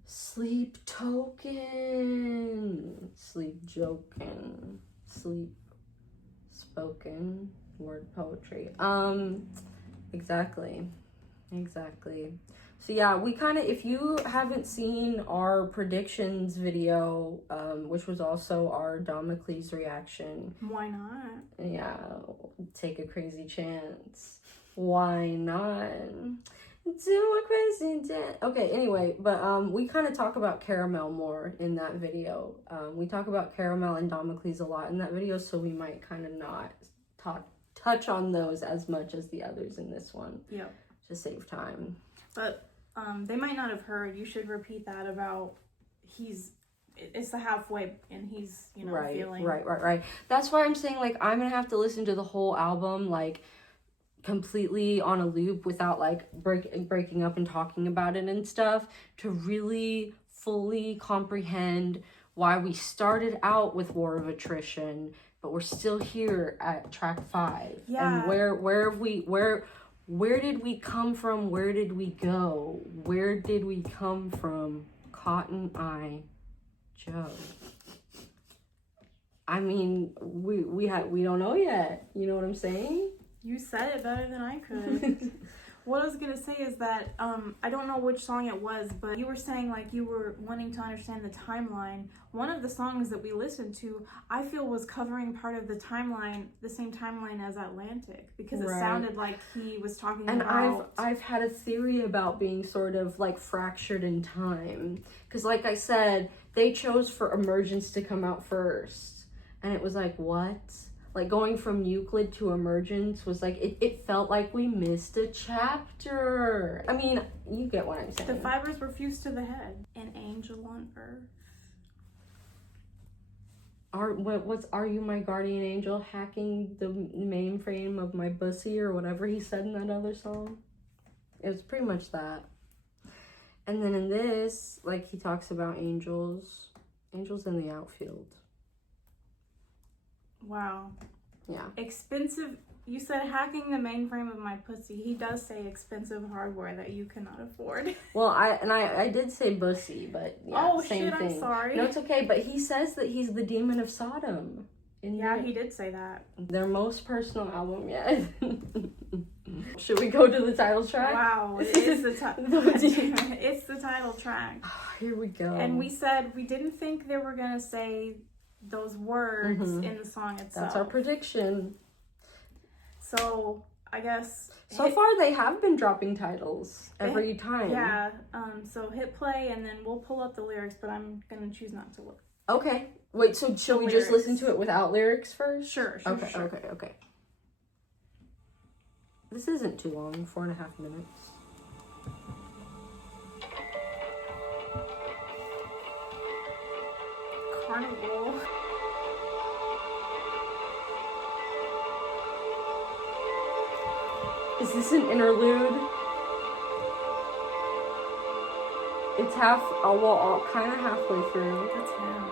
Sleep token. Sleep joking. Sleep spoken. Word poetry. Exactly. So yeah, we kind of, if you haven't seen our predictions video, which was also our Damocles reaction. Why not? Yeah, take a crazy chance. Why not? Do a crazy dance. Okay, anyway, but we kind of talk about Caramel more in that video. We talk about Caramel and Damocles a lot in that video, so we might kind of not touch on those as much as the others in this one. Yeah. To save time. But they might not have heard. You should repeat that about it's the halfway and he's, feeling. Right. That's why I'm saying, like, I'm gonna have to listen to the whole album, like, completely on a loop without, like, breaking up and talking about it and stuff to really fully comprehend why we started out with War of Attrition, but we're still here at track 5. Yeah. And where did we come from? Where did we go? Where did we come from? Cotton Eye Joe. I mean, we don't know yet. You know what I'm saying? You said it better than I could. What I was gonna say is that I don't know which song it was, but you were saying like you were wanting to understand the timeline. One of the songs that we listened to, I feel, was covering part of the timeline, the same timeline as Atlantic, because it Right. sounded like he was talking And about. I've had a theory about being sort of like fractured in time, because like I said, they chose for Emergence to come out first, and it was like, what? Like going from Euclid to Emergence was like, it felt like we missed a chapter. I mean, you get what I'm saying. The fibers were fused to the head. An angel on earth. Are you my guardian angel, hacking the mainframe of my bussy, or whatever he said in that other song? It was pretty much that. And then in this, like, he talks about angels in the outfield. Wow. Yeah. Expensive. You said hacking the mainframe of my pussy. He does say expensive hardware that you cannot afford. Well, I did say bussy, but yeah, Oh, same shit, thing. I'm sorry. No, it's okay, but he says that he's the demon of Sodom. Yeah, he did say that. Their most personal album yet. Should we go to the title track? Wow, it is the title. It's the title track. Here we go. And we said we didn't think they were gonna say those words in the song itself. That's our prediction. So I guess So far, they have been dropping titles every time. Yeah. So hit play, and then we'll pull up the lyrics. But I'm gonna choose not to look. Okay. Wait. So should we just lyrics. listen to it without lyrics first? Sure. Okay. This isn't too long. 4.5 minutes. Carnival. Is this an interlude? It's kind of halfway through. That's him.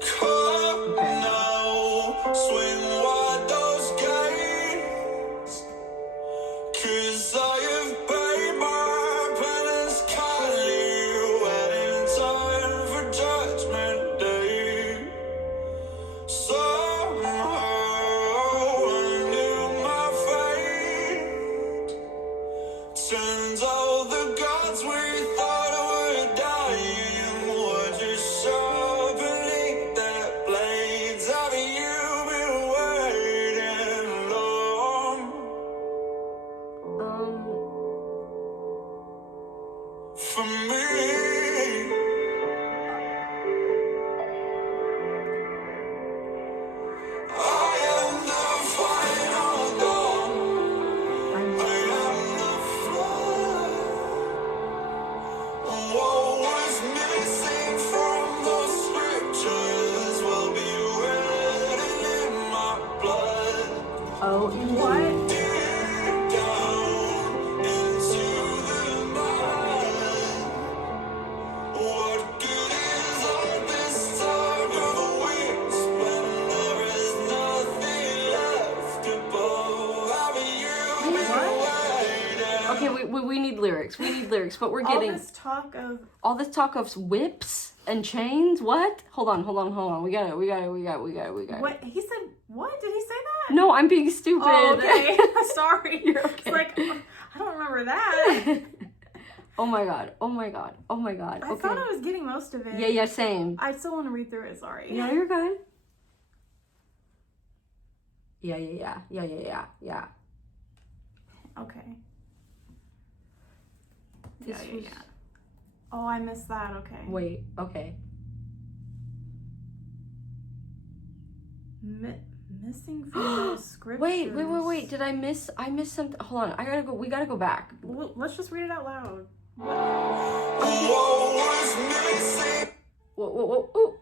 Come now, swing wide those gates, 'cause I have paid my penance kindly, waiting time for judgment day. Somehow I knew my fate. Turns out the gods we thought were dying were just sharpening their blades. Have you been waiting long for me? I am the final dawn. I am the flood. What was missing from those scriptures will be written in my blood. Oh, What? Deep down into the mud. What good is all this talk of the weeks when there is nothing left above? Have you been waiting? okay. We need lyrics. We need lyrics. But we're All getting this talk of all this talk of whips and chains. What? Hold on. We got it. what he said. What did he say that? No, I'm being stupid. Oh, okay. Sorry. You're okay. It's like I don't remember that. Oh my god. I Okay. thought I was getting most of it. Yeah, same. I still want to read through it. Sorry. No, you're good. Yeah. Okay. This was- Yeah. Oh, I missed that. Okay. Wait, okay. Missing from those scriptures. Wait. Did I miss something? Hold on. We gotta go back. Well, let's just read it out loud. What was missing? Whoa. Ooh.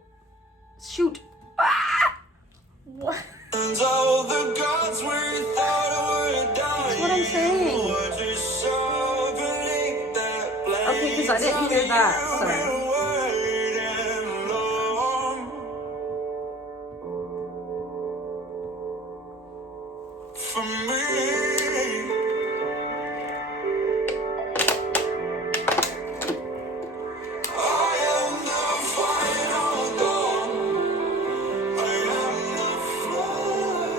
Shoot. Ah! What? And all the gods we thought were dying That's what I'm saying. were just sharpening I didn't hear that. Sorry. For me, I am the final dawn. I am the flood.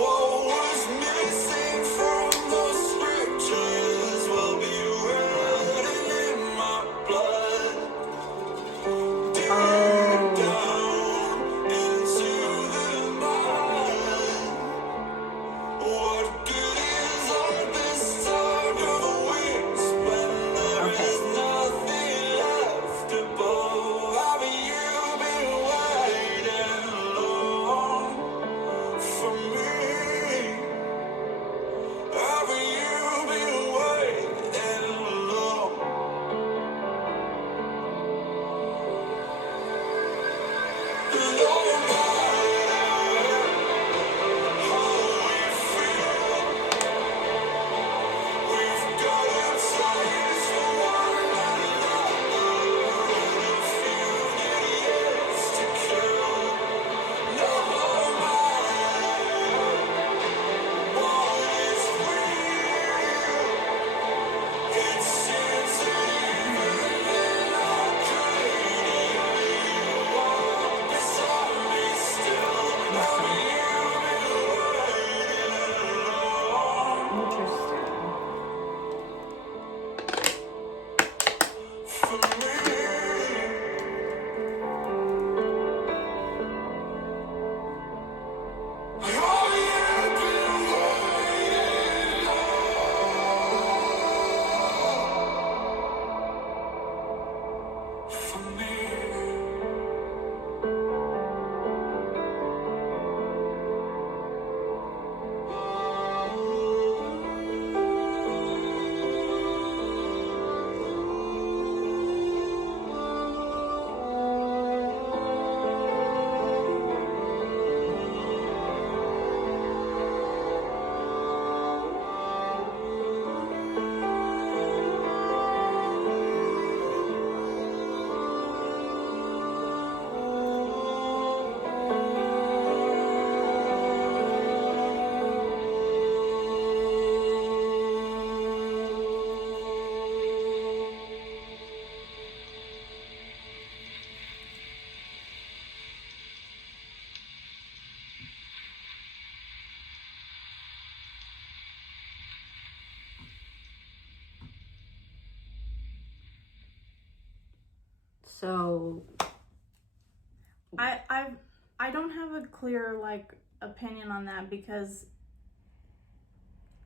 What was missing from those scriptures will be written in my blood. Deep down into the mud. What good is all this talk of wings when there is nothing left above? Have you been waiting long for me? Have you been waiting long? No matter how we feel, we've got a taste for one another. A few years to kill. No matter what is real, it seems even in Arcadia, you walk beside me still. Have you been waiting long Interesting. for me? Have you been waiting for me? So, I don't have a clear like opinion on that because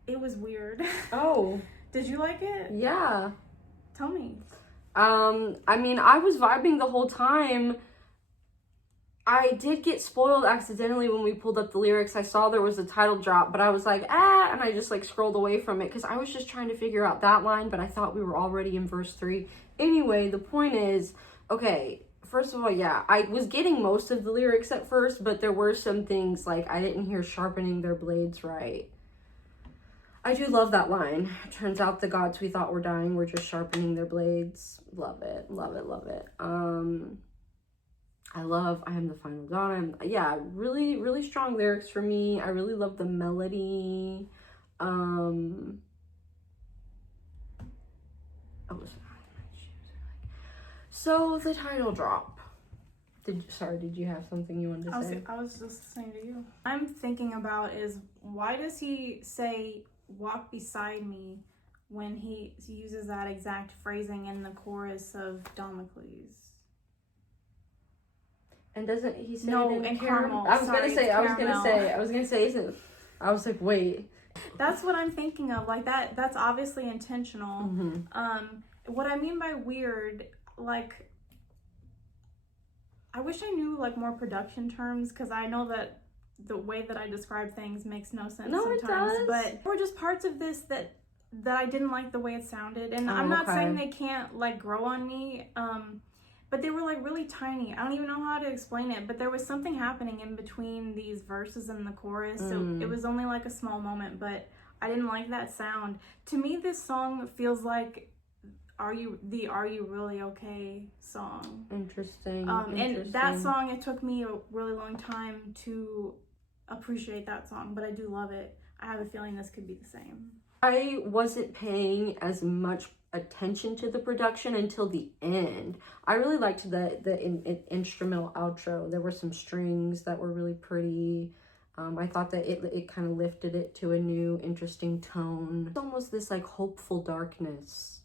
it was weird. oh, Did you like it? yeah. Tell me. I mean, I was vibing the whole time. I did get spoiled accidentally when we pulled up the lyrics. I saw there was a title drop, but I was like, and I just like scrolled away from it because I was just trying to figure out that line, but I thought we were already in verse 3. Anyway, the point is, okay, first of all, yeah, I was getting most of the lyrics at first, but there were some things like I didn't hear sharpening their blades right. I do love that line. Turns out the gods we thought were dying were just sharpening their blades. Love it, love it, love it. I love I Am the Final Dawn. Yeah, really, really strong lyrics for me. I really love the melody. So the title drop. Did you have something you wanted to say? I was just saying to you. I'm thinking about is why does he say walk beside me when he uses that exact phrasing in the chorus of Damocles? And doesn't he say No, it in in Caramel? Caramel. I was Sorry, gonna say, Caramel. I was like, wait. That's what I'm thinking of. Like that's obviously intentional. Mm-hmm. What I mean by weird, like I wish I knew like more production terms because I know that the way that I describe things makes no sense sometimes. It does. But there were just parts of this that I didn't like the way it sounded. And I'm not saying they can't like grow on me. But they were like really tiny. I don't even know how to explain it, but there was something happening in between these verses and the chorus. So it was only like a small moment, but I didn't like that sound. To me, this song feels like Are You Really Okay song. Interesting. And that song, it took me a really long time to appreciate that song, but I do love it. I have a feeling this could be the same. I wasn't paying as much attention to the production until the end. I really liked the instrumental outro. There were some strings that were really pretty. I thought that it kind of lifted it to a new, interesting tone. It's almost this like hopeful darkness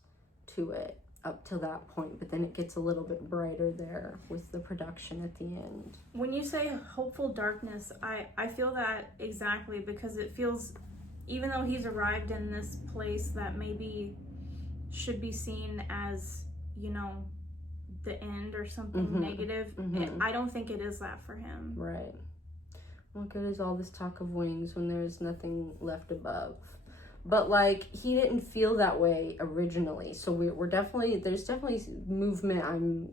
to it up to that point, but then it gets a little bit brighter there with the production at the end. When you say hopeful darkness, I feel that exactly, because it feels, even though he's arrived in this place that maybe should be seen as, you know, the end or something negative, I don't think it is that for him. Right. What good is all this talk of wings when there's nothing left above? But like, he didn't feel that way originally, so there's definitely movement I'm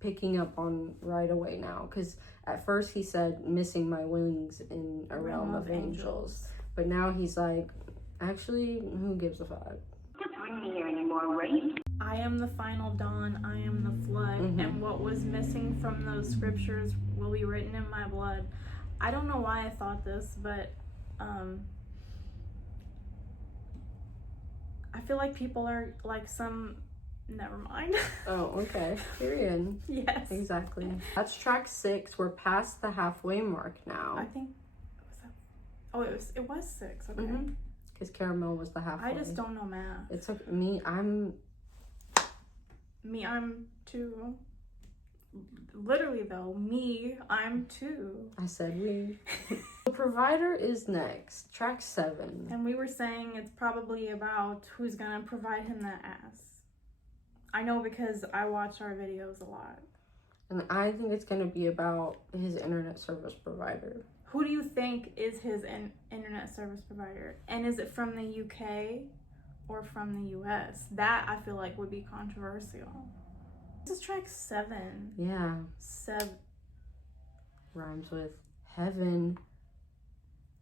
picking up on right away now, because at first he said missing my wings in a realm of angels, but now he's like, actually, who gives a fuck? Don't bring me here anymore, right? I am the final dawn, I am the flood, and what was missing from those scriptures will be written in my blood. I don't know why I thought this, but I feel like people are like never mind. Oh, okay. Period. Yes. Exactly. That's track 6. We're past the halfway mark now. I think, it was 6, okay. Because Caramel was the halfway. I just don't know math. It's like I'm 2. Literally though, I'm 2. I said we. The Provider is next, track 7. And we were saying it's probably about who's gonna provide him that ass. I know because I watch our videos a lot. And I think it's gonna be about his internet service provider. Who do you think is his internet service provider? And is it from the UK or from the US? That I feel like would be controversial. This is track 7. Yeah. 7. Rhymes with heaven.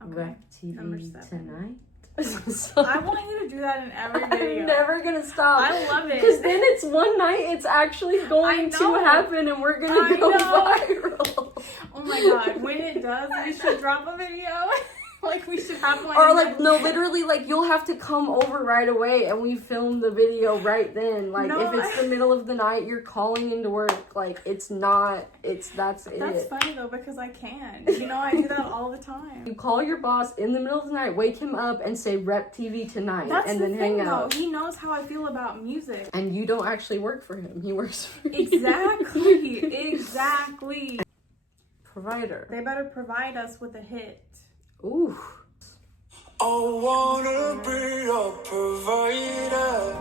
Okay. Rec Number TV 7. tonight. I want you to do that in every video. I'm never gonna stop. I love it. Because then it's one night it's actually going to happen and we're gonna go viral. Oh my god, when it does, we should drop a video. Like, we should have one. Or like, no, literally, like, you'll have to come over right away and we film the video right then. Like, No, if it's the middle of the night, you're calling into work. Like, that's it. That's funny though, because I can. You know, I do that all the time. You call your boss in the middle of the night, wake him up and say, Rep TV tonight. That's and the then thing, hang out. though. He knows how I feel about music. And you don't actually work for him. He works for you. Exactly. Provider. They better provide us with a hit. Ooh. I wanna be a provider.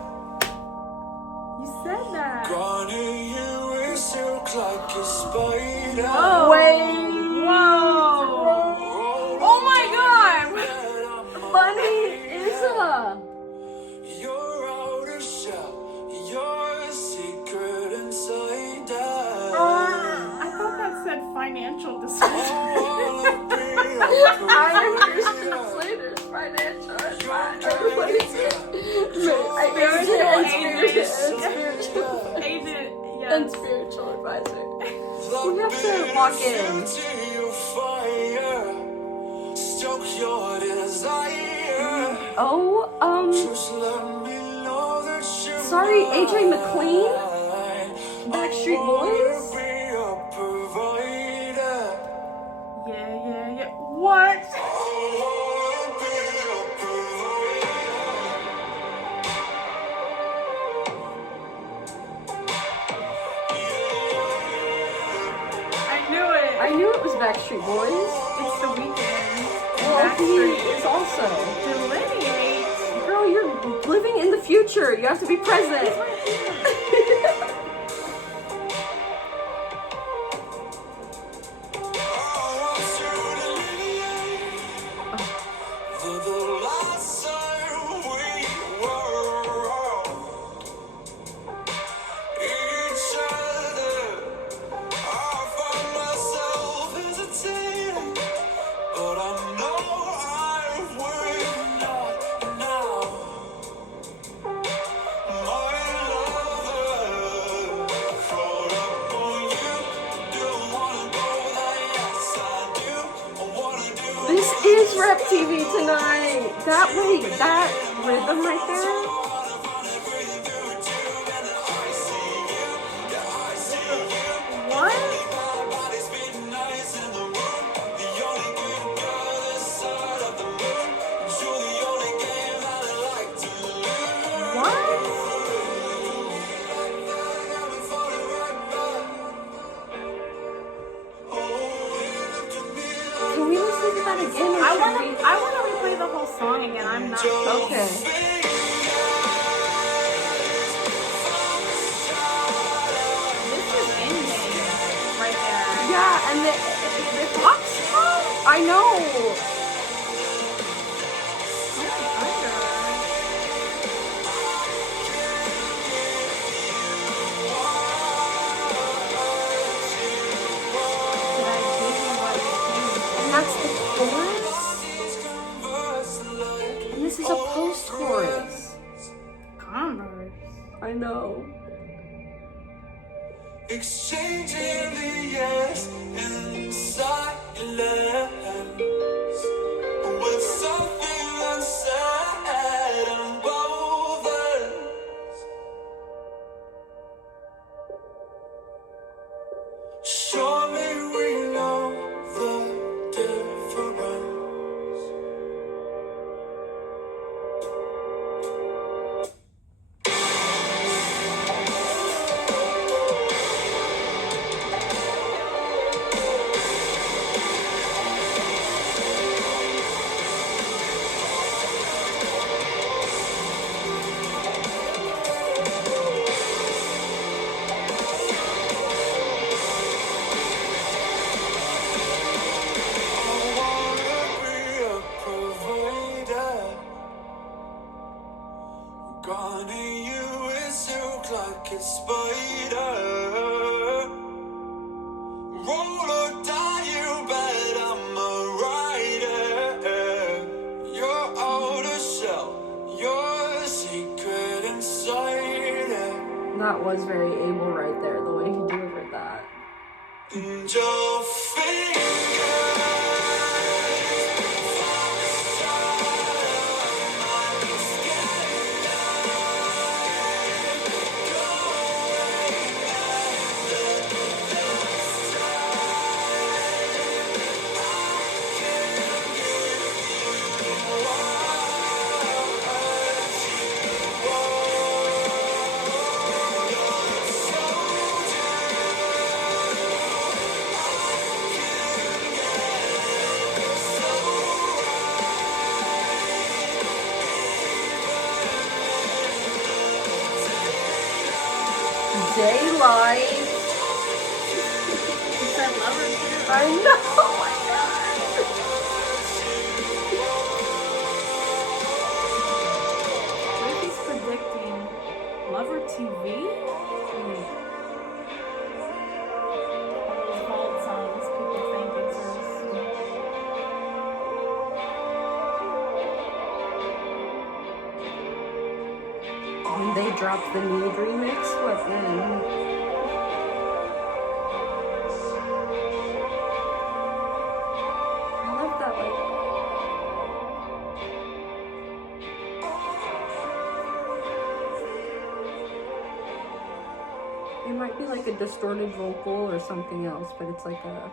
You said that. Gonna you is silk like a spider. Whoa. Whoa. Oh my god. Bunny Isa. You're out of shell. You're a secret inside that. I thought that said financial disorder. I am Christian Slater's financial advisor. What is it? Agent, yes. And spiritual advisor. We have to walk in. Oh, sorry, AJ McQueen? Backstreet Boys? Yeah. What? I knew it was Backstreet Boys. It's the weekend. Well, he is also. Delineate. Girl, you're living in the future. You have to be present. My love was Rep TV tonight. That rhythm right there. What? Can we listen to that again? Or I want to replay the whole song again. I'm not. Okay. This is ending right there. Yeah, and the fox. I know. And that's the chorus. And this is a post-chorus. Converse. I know. Exchanging the yes and silence with something unsaid on both ends. Surely we know the difference. Guarding you with silk like a spider. Roll or die, you bet I'm a rider. Your outer shell, your secret inside it. That was very able right there, the way he delivered that. And your fingers. Daylight. You said lover too. I know. Oh my What if he's predicting Lover TV? All those vault songs people think exist. When they dropped the Need remix, what then? I love that, like. It might be like a distorted vocal or something else, but it's like a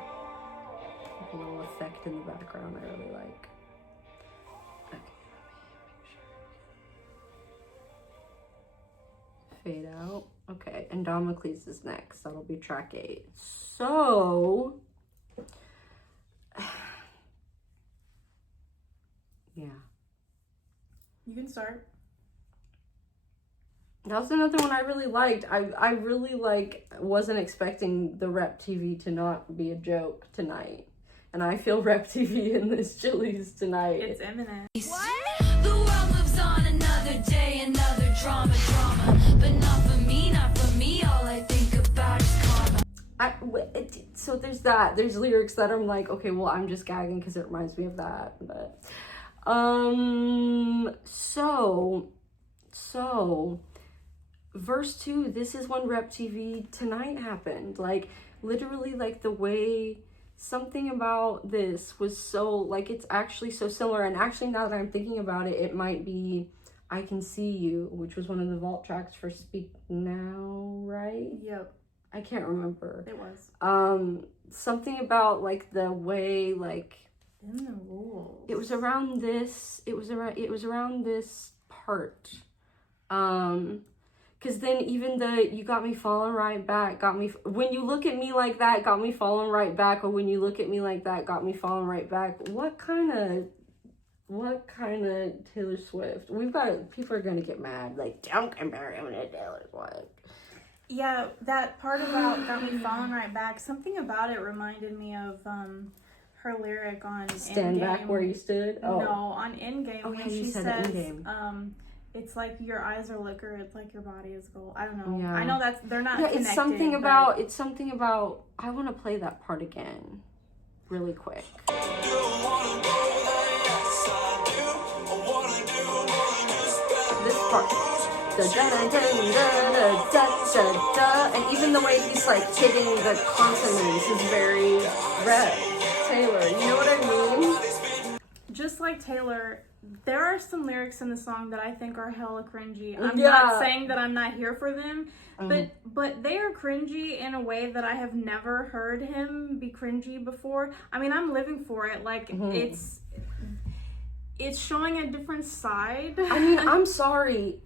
little effect in the background I really like. Okay, fade out. Okay, and Damocles is next. That'll be track 8. So, yeah. You can start. That was another one I really liked. I really wasn't expecting the Rep TV to not be a joke tonight. And I feel Rep TV in this Chili's tonight. It's imminent. The world moves on, another day, another drama. But not for me, all I think about is karma. So there's that. There's lyrics that I'm like, okay, well, I'm just gagging because it reminds me of that. But, so, verse 2, this is when Rep TV tonight happened. Like, literally, like, the way something about this was so, like, it's actually so similar. And actually, now that I'm thinking about it, it might be I Can See You, which was one of the vault tracks for Speak Now, right? Yep, I can't remember. it was. Something about, like, the way, like, In the rules. it was around this part. Because then even the You Got Me Falling Right Back, when you look at me like that, got me falling right back, or when you look at me like that, got me falling right back. What kind of Taylor Swift? People are gonna get mad, like, don't compare him to Taylor Swift. Yeah, that part about Got Me Falling Right Back, something about it reminded me of her lyric on Stand Endgame. Back Where You Stood? Oh. No, on Endgame, when yeah, you she said says, Endgame. it's like your eyes are liquor, it's like your body is gold. I don't know. Yeah. I know they're not connected. It's something about, I want to play that part again, really quick. This part. And even the way he's like hitting the consonants is very Taylor. You know what I mean? Just like Taylor, there are some lyrics in the song that I think are hella cringy. I'm Yeah. not saying that I'm not here for them, but they are cringy in a way that I have never heard him be cringy before. I mean, I'm living for it. Like, it's showing a different side. I mean, I'm sorry.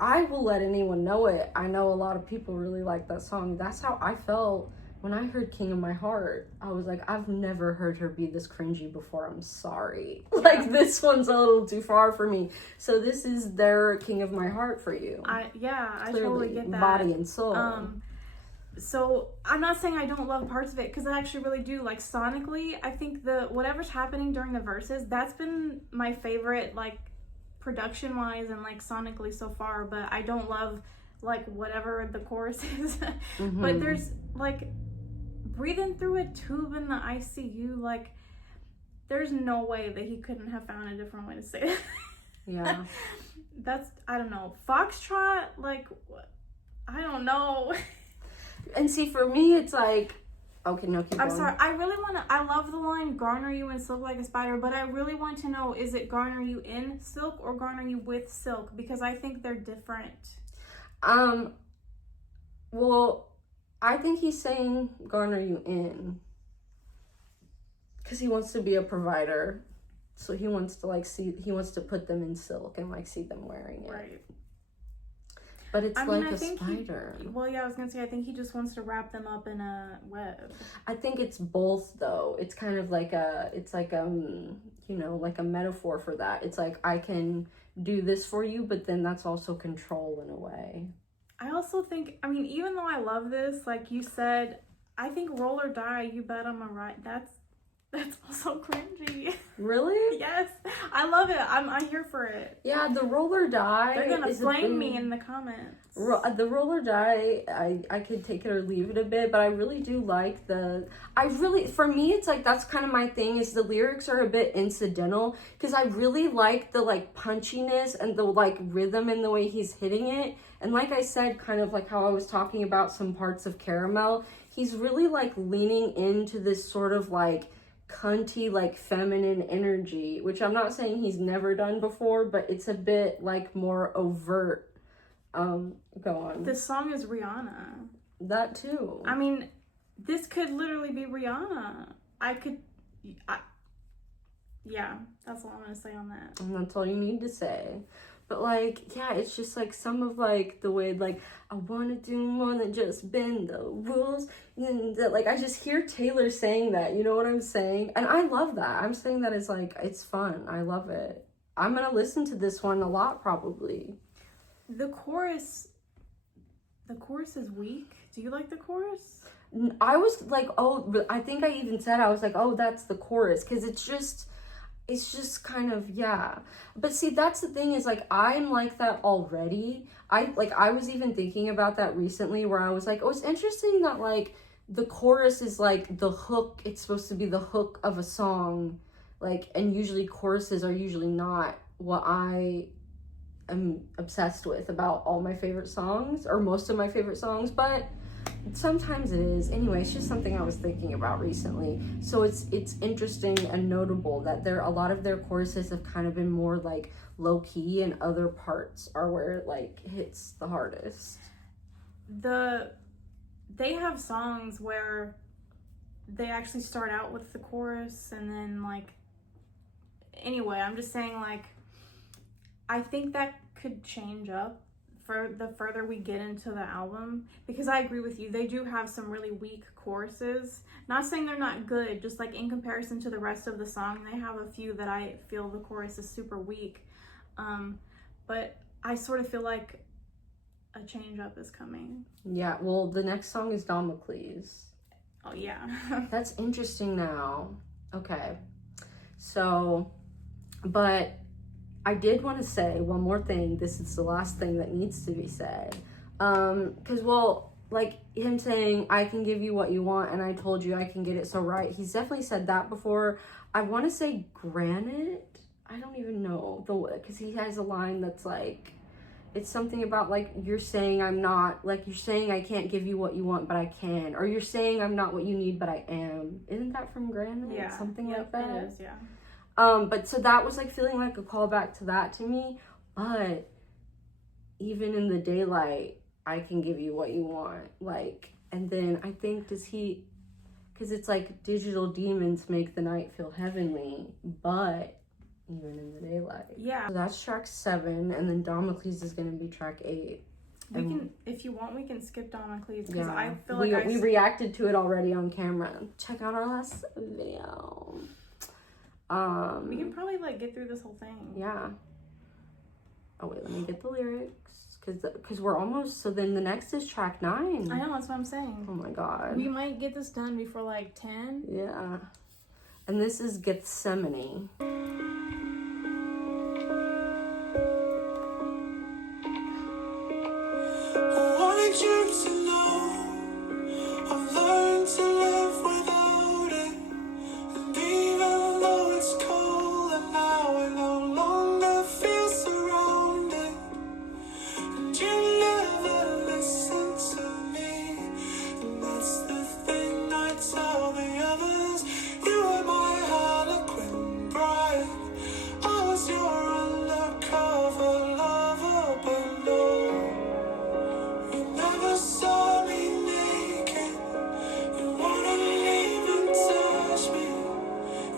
I will let anyone know it. I know a lot of people really like that song. That's how I felt when I heard King of My Heart. I was like, I've never heard her be this cringy before. I'm sorry. Yeah. Like, this one's a little too far for me. So this is their King of My Heart for you. I Clearly, totally get that. Body and soul. So I'm not saying I don't love parts of it, because I actually really do. Like, sonically, I think whatever's happening during the verses, that's been my favorite, like, production wise and like sonically so far. But I don't love like whatever the chorus is. But there's like breathing through a tube in the ICU, like there's no way that he couldn't have found a different way to say that. Yeah. That's, I don't know, Foxtrot, like, I don't know. And see, for me, it's like, okay, no, keep going. I'm sorry, I love the line, garner you in silk like a spider, but I really want to know, is it garner you in silk or garner you with silk? Because I think they're different. Well, I think he's saying garner you in. Because he wants to be a provider. So he wants to he wants to put them in silk and like see them wearing it. Right. But it's I think spider. I was gonna say, I think he just wants to wrap them up in a web. I think it's both though. It's kind of like like a metaphor for that. It's like, I can do this for you, but then that's also control in a way. I also think, I mean, even though I love this, like you said, I think Roll or Die, You Bet I'm a Right, that's also cringy. Really? Yes, I love it. I'm here for it. Yeah, the Roll or Die. They're gonna flame me in the comments. The Roll or Die, I could take it or leave it a bit, but I really do like for me, it's like, that's kind of my thing, is the lyrics are a bit incidental, because I really like the like punchiness and the like rhythm and the way he's hitting it. And like I said, kind of like how I was talking about some parts of Caramel, he's really like leaning into this sort of like cunty, like feminine energy, which I'm not saying he's never done before, but it's a bit like more overt. Go on. This song is Rihanna. That too. I mean, this could literally be Rihanna. Yeah, that's all I'm gonna say on that. And that's all you need to say. But like, yeah, it's just like some of like the way, like, I want to do more than just bend the rules. And like, I just hear Taylor saying that, you know what I'm saying? And I love that. I'm saying that it's like, it's fun. I love it. I'm going to listen to this one a lot, probably. The chorus is weak. Do you like the chorus? I was like, oh, I think I even said, I was like, oh, that's the chorus. Because it's just kind of, yeah. But see, that's the thing, is like, I'm like that already. I was even thinking about that recently, where I was like, oh, it's interesting that like the chorus is like the hook. It's supposed to be the hook of a song. Like, and usually choruses are usually not what I am obsessed with about all my favorite songs, or most of my favorite songs. But Sometimes it is. Anyway, it's just something I was thinking about recently. So it's interesting and notable that a lot of their choruses have kind of been more like low key, and other parts are where it like hits the hardest. They have songs where they actually start out with the chorus and then like, anyway, I'm just saying, like, I think that could change up for the further we get into the album, because I agree with you, they do have some really weak choruses. Not saying they're not good, just like in comparison to the rest of the song, they have a few that I feel the chorus is super weak. But I sort of feel like a change up is coming. Yeah, well, the next song is Damocles. Oh yeah. That's interesting now. Okay. So, but I did want to say one more thing. This is the last thing that needs to be said. Because, well, like him saying, I can give you what you want, and I told you I can get it so right. He's definitely said that before. I want to say Granite. I don't even know. Because he has a line that's like, it's something about like, you're saying I'm not, like you're saying I can't give you what you want, but I can. Or you're saying I'm not what you need, but I am. Isn't that from Granite? Yeah. Something like that? It is, yeah. But so that was like feeling like a callback to that to me. But even in the daylight, I can give you what you want. Like, and then I think because it's like digital demons make the night feel heavenly, but even in the daylight. Yeah. So that's track 7, and then Damocles is going to be track 8. We can, if you want, we can skip Damocles, because Yeah. I feel like we reacted to it already on camera. Check out our last video. We can probably like get through this whole thing. Yeah. Oh wait, let me get the lyrics, because we're almost. So then the next is track 9. I know, that's what I'm saying. Oh my god. We might get this done before like 10. Yeah. And this is Gethsemane. Wanted you to know I've learned to live without it. And even though it's cold and now I no longer feel surrounded, and you never listen to me, and that's the thing I tell the others. You were my Harlequin bride, I was your undercover lover, but no, you never saw me naked. You wouldn't even touch me,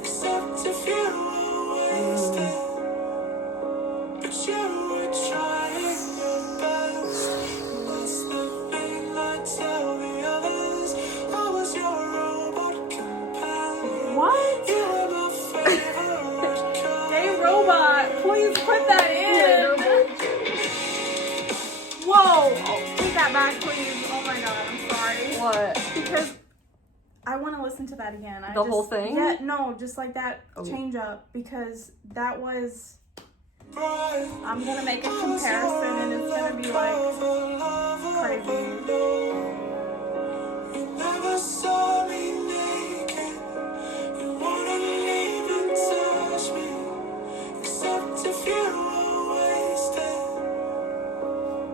except if you were wasted. But you were trying your best, and that's the thing I tell the others. I was your robot companion. What? You were my favorite color. Hey, robot, please put that in. Whoa! Oh, take that back, please. Oh my god, I'm sorry. What? Because I want to listen to that again. The whole thing? Yeah, no, just like that Oh. change up, because that was. Bright. I'm gonna make a comparison, and it's gonna be like crazy. You never saw me naked. You wouldn't even touch me, except if you were wasted.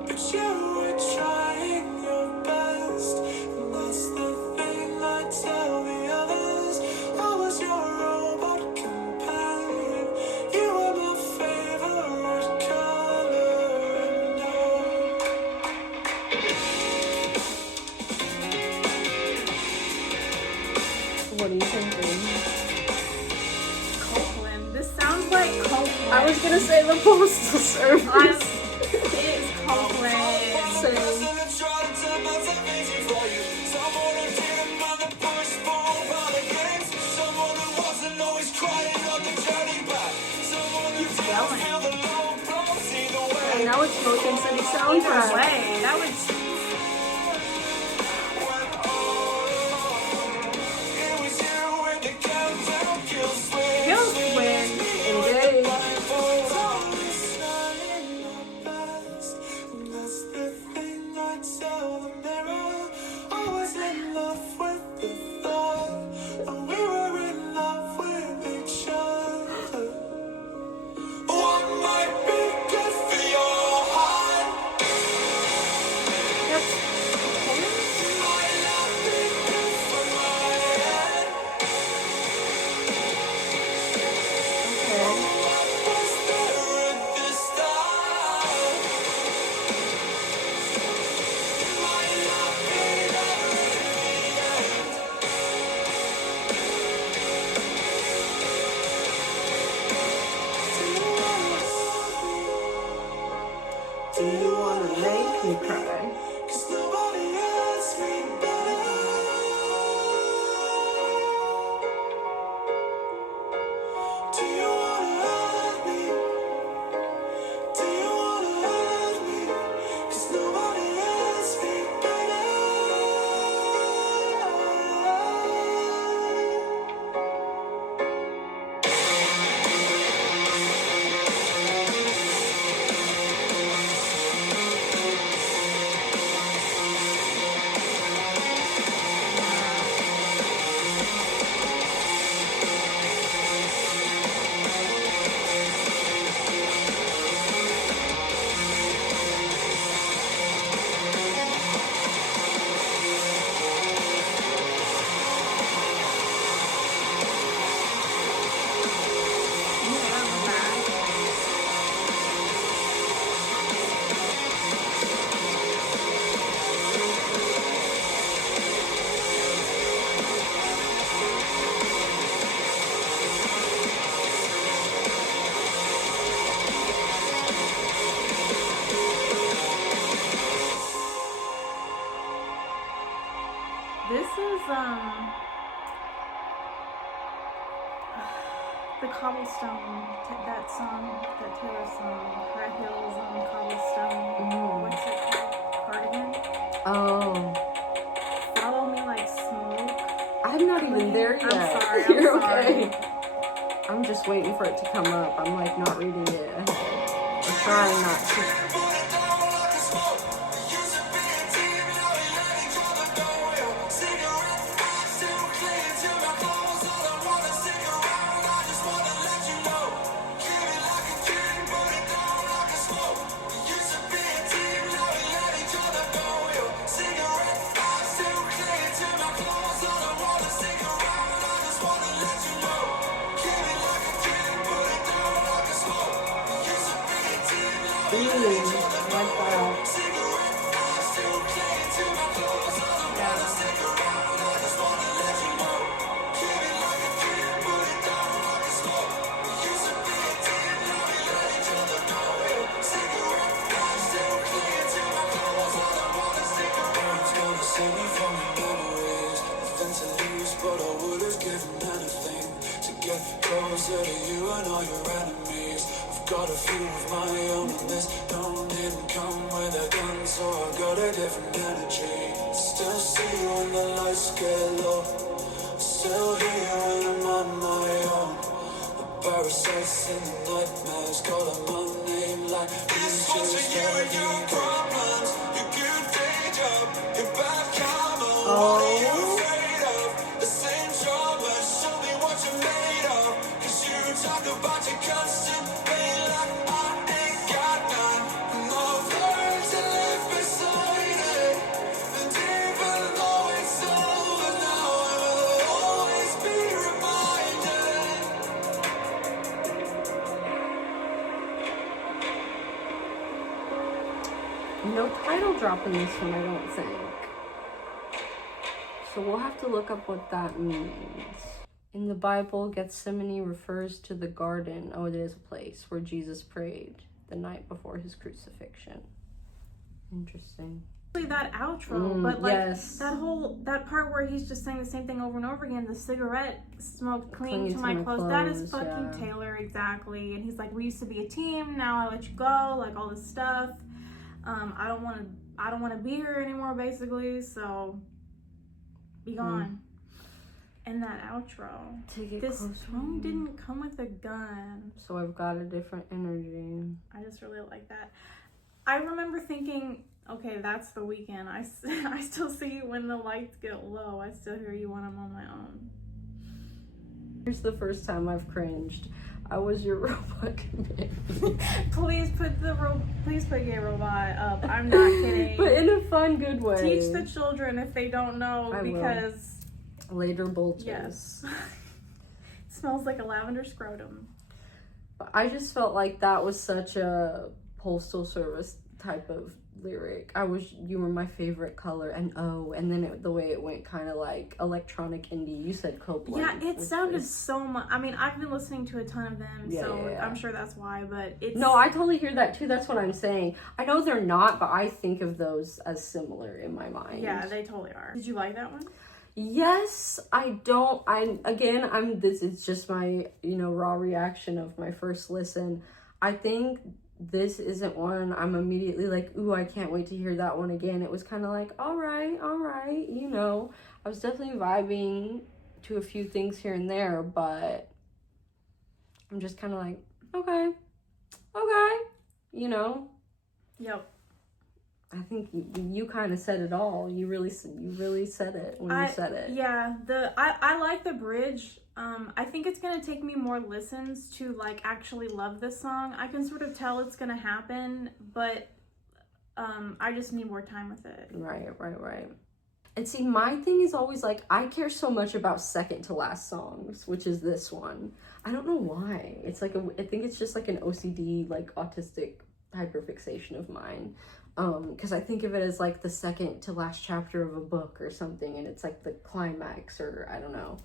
But you were trying your best, and that's the thing I tell the others. I was your robot companion. You were my favorite color, and What are you thinking? Copeland. This sounds like Copeland. I was gonna say the Postal Service. It's Copeland. Same. And now it's Smoking City Either soundtrack. way, that was. Feels weird. Engage. me cry. 'Cause nobody loves me better. Do you wanna hurt me? Do you wanna hurt me? 'Cause nobody loves me better. This is the cobblestone, that song, that Taylor song, High Heels on Cobblestone. What's it called? Cardigan? Oh, Follow Me Like Smoke. I'm not even there yet. I'm sorry, You're I'm sorry. okay. I'm just waiting for it to come up. I'm like not reading it ahead. I'm trying not to. Like that. But I would have given anything to get closer to you and all your enemies. I've got a few of my own, and this don't didn't come with a gun, so I got a different energy. Still see you when the lights get low. Still hear you when I'm on my own. The parasites in the nightmares calling my name like this. Closer you and your problems, your good day job, your bad karma. What are you afraid of? The same trauma. Show me what you're made of. 'Cause you talk about your constant pain like I ain't got none. And I've learned to live beside it. And even though it's over now, I will always be reminded. No title drop in this one, I don't think. So we'll have to look up what that means. In the Bible, Gethsemane refers to the garden. Oh, it is a place where Jesus prayed the night before his crucifixion. Interesting. That outro, but like yes. that part where he's just saying the same thing over and over again, the cigarette smoke clinging to my clothes, that is fucking yeah. Taylor, exactly. And he's like, we used to be a team, now I let you go, like all this stuff. I don't want to be here anymore, basically, so be gone. And that outro, this song didn't come with a gun, so I've got a different energy. I just really like that. I remember thinking, okay, that's The Weeknd. I still see you when the lights get low. I still hear you when I'm on my own. Here's the first time I've cringed. I was your robot companion. Please put Gay Robot up. I'm not kidding. But in a fun, good way. Teach the children if they don't know, because later bulges. yes, it smells like a lavender scrotum. But I just felt like that was such a Postal Service type of lyric. You were my favorite color, and and then the way it went kind of like electronic indie. You said Copeland. Yeah, it sounded so much. I mean, I've been listening to a ton of them, so I'm sure that's why, but it's... No, I totally hear that too. That's what I'm saying. I know they're not, but I think of those as similar in my mind. Yeah, they totally are. Did you like that one? Yes, I don't. This is just my, raw reaction of my first listen. I think this isn't one I'm immediately like, ooh, I can't wait to hear that one again. It was kind of like, all right. I was definitely vibing to a few things here and there, but I'm just kind of like, okay, Yep. I think you kind of said it all. You really said it when you said it. Yeah, I like the bridge. I think it's gonna take me more listens to like actually love this song. I can sort of tell it's gonna happen, but I just need more time with it. Right. And see, my thing is always like, I care so much about second to last songs, which is this one. I don't know why. It's like I think it's just like an OCD, like autistic hyperfixation of mine. Because I think of it as like the second to last chapter of a book or something, and it's like the climax, or I don't know.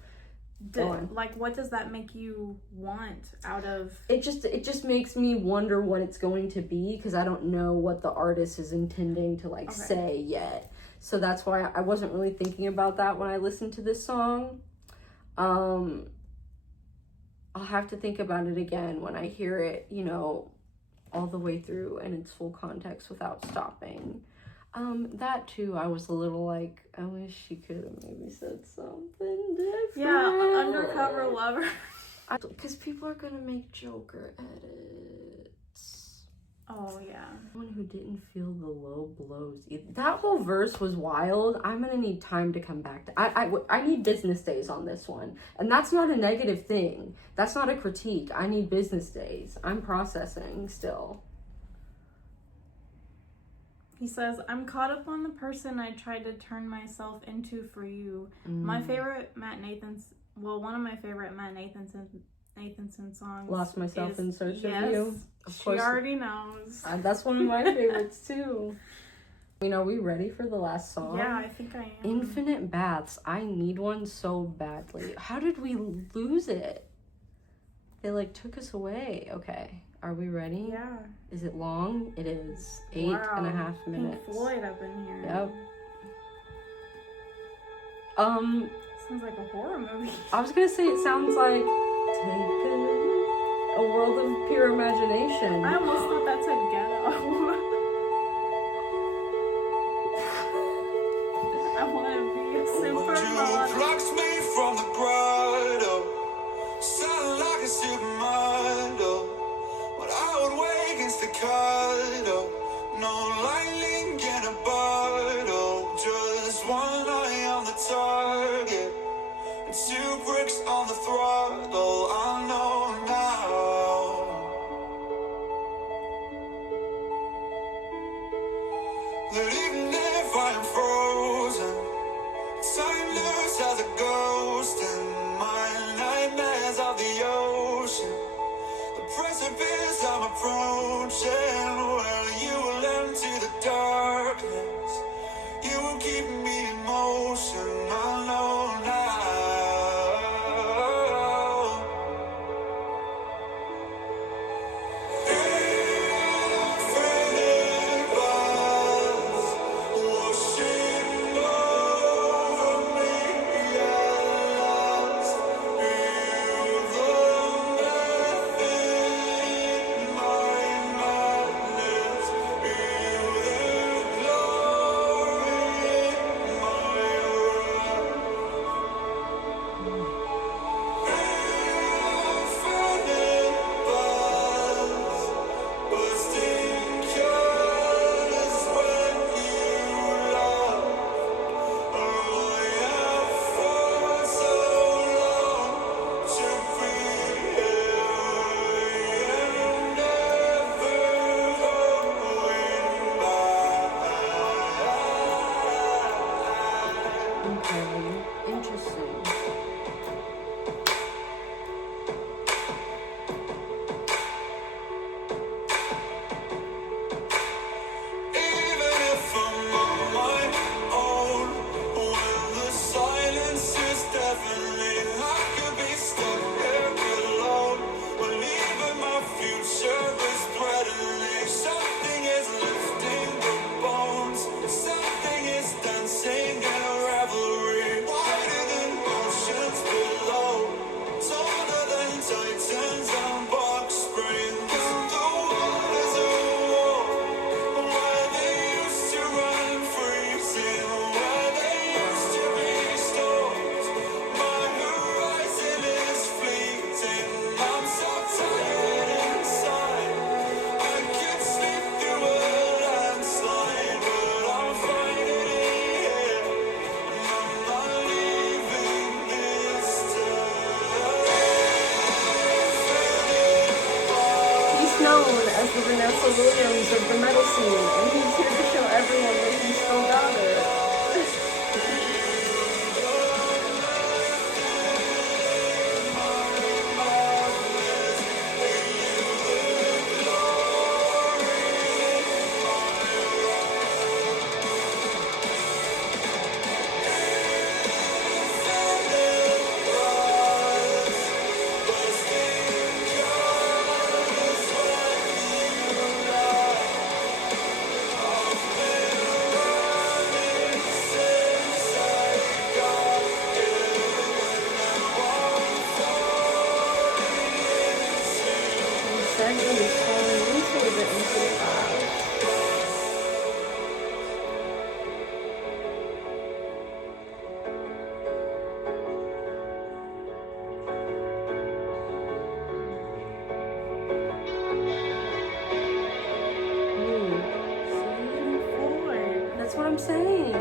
Like, what does that make you want out of it? Just makes me wonder what it's going to be, because I don't know what the artist is intending to say yet. So that's why I wasn't really thinking about that when I listened to this song. I'll have to think about it again when I hear it, all the way through in its full context without stopping. That too, I was a little like, I wish she could have maybe said something different. Yeah, undercover lover. Because people are gonna make Joker edits. Oh yeah. One who didn't feel the low blows either. That whole verse was wild. I'm gonna need time to come back to. I need business days on this one, and that's not a negative thing. That's not a critique. I need business days. I'm processing still. He says, "I'm caught up on the person I tried to turn myself into for you." My favorite one of my favorite Matt Nathanson songs. Lost Myself in Search of You. Of She course. already knows. That's one of my favorites too. Are we ready for the last song? Yeah, I think I am. Infinite Baths. I need one so badly. How did we lose it? They took us away. Okay. Are we ready? Yeah. Is it long? It is 8.5 minutes. Pink Floyd up in here. Yep. Sounds like a horror movie. I was gonna say it sounds like Take a World of Pure Imagination. I almost thought that's a ghetto. I want to be a supermodel. Blocks me from the grotto, sound like a supermodel. But I would weigh against the cuddle. No lightning in a bottle. Just one eye on the target and 2 bricks on the throttle. I know now that even if I am frozen, time moves as a ghost in my nightmares of the ocean. The precipice I'm approaching, well, you will empty the darkness. You will keep me in motion. I know now. Infinite buzz washing over me. At last, feel the method in my madness. Williams of the metal scene, and he's here to show everyone that he still got it. Segment is falling into a bit into the clouds. Forward. That's what I'm saying.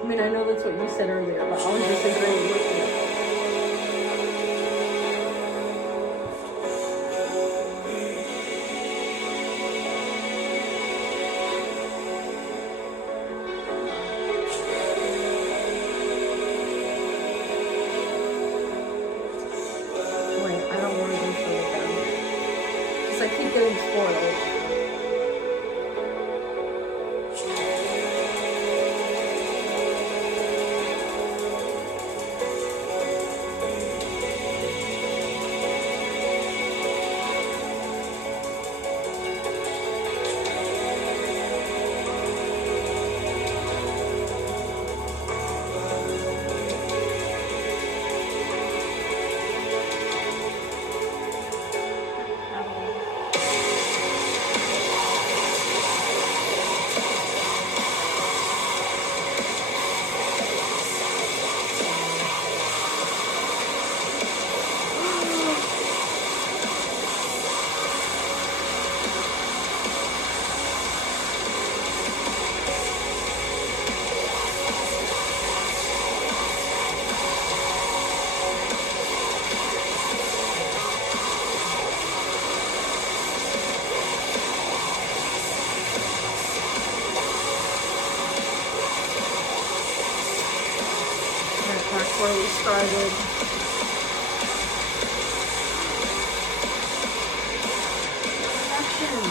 I mean, I know that's what you said earlier, but I was just agreeing with you. Wait, I don't want to go further down. Because I keep getting spoiled. That's where we started. Action.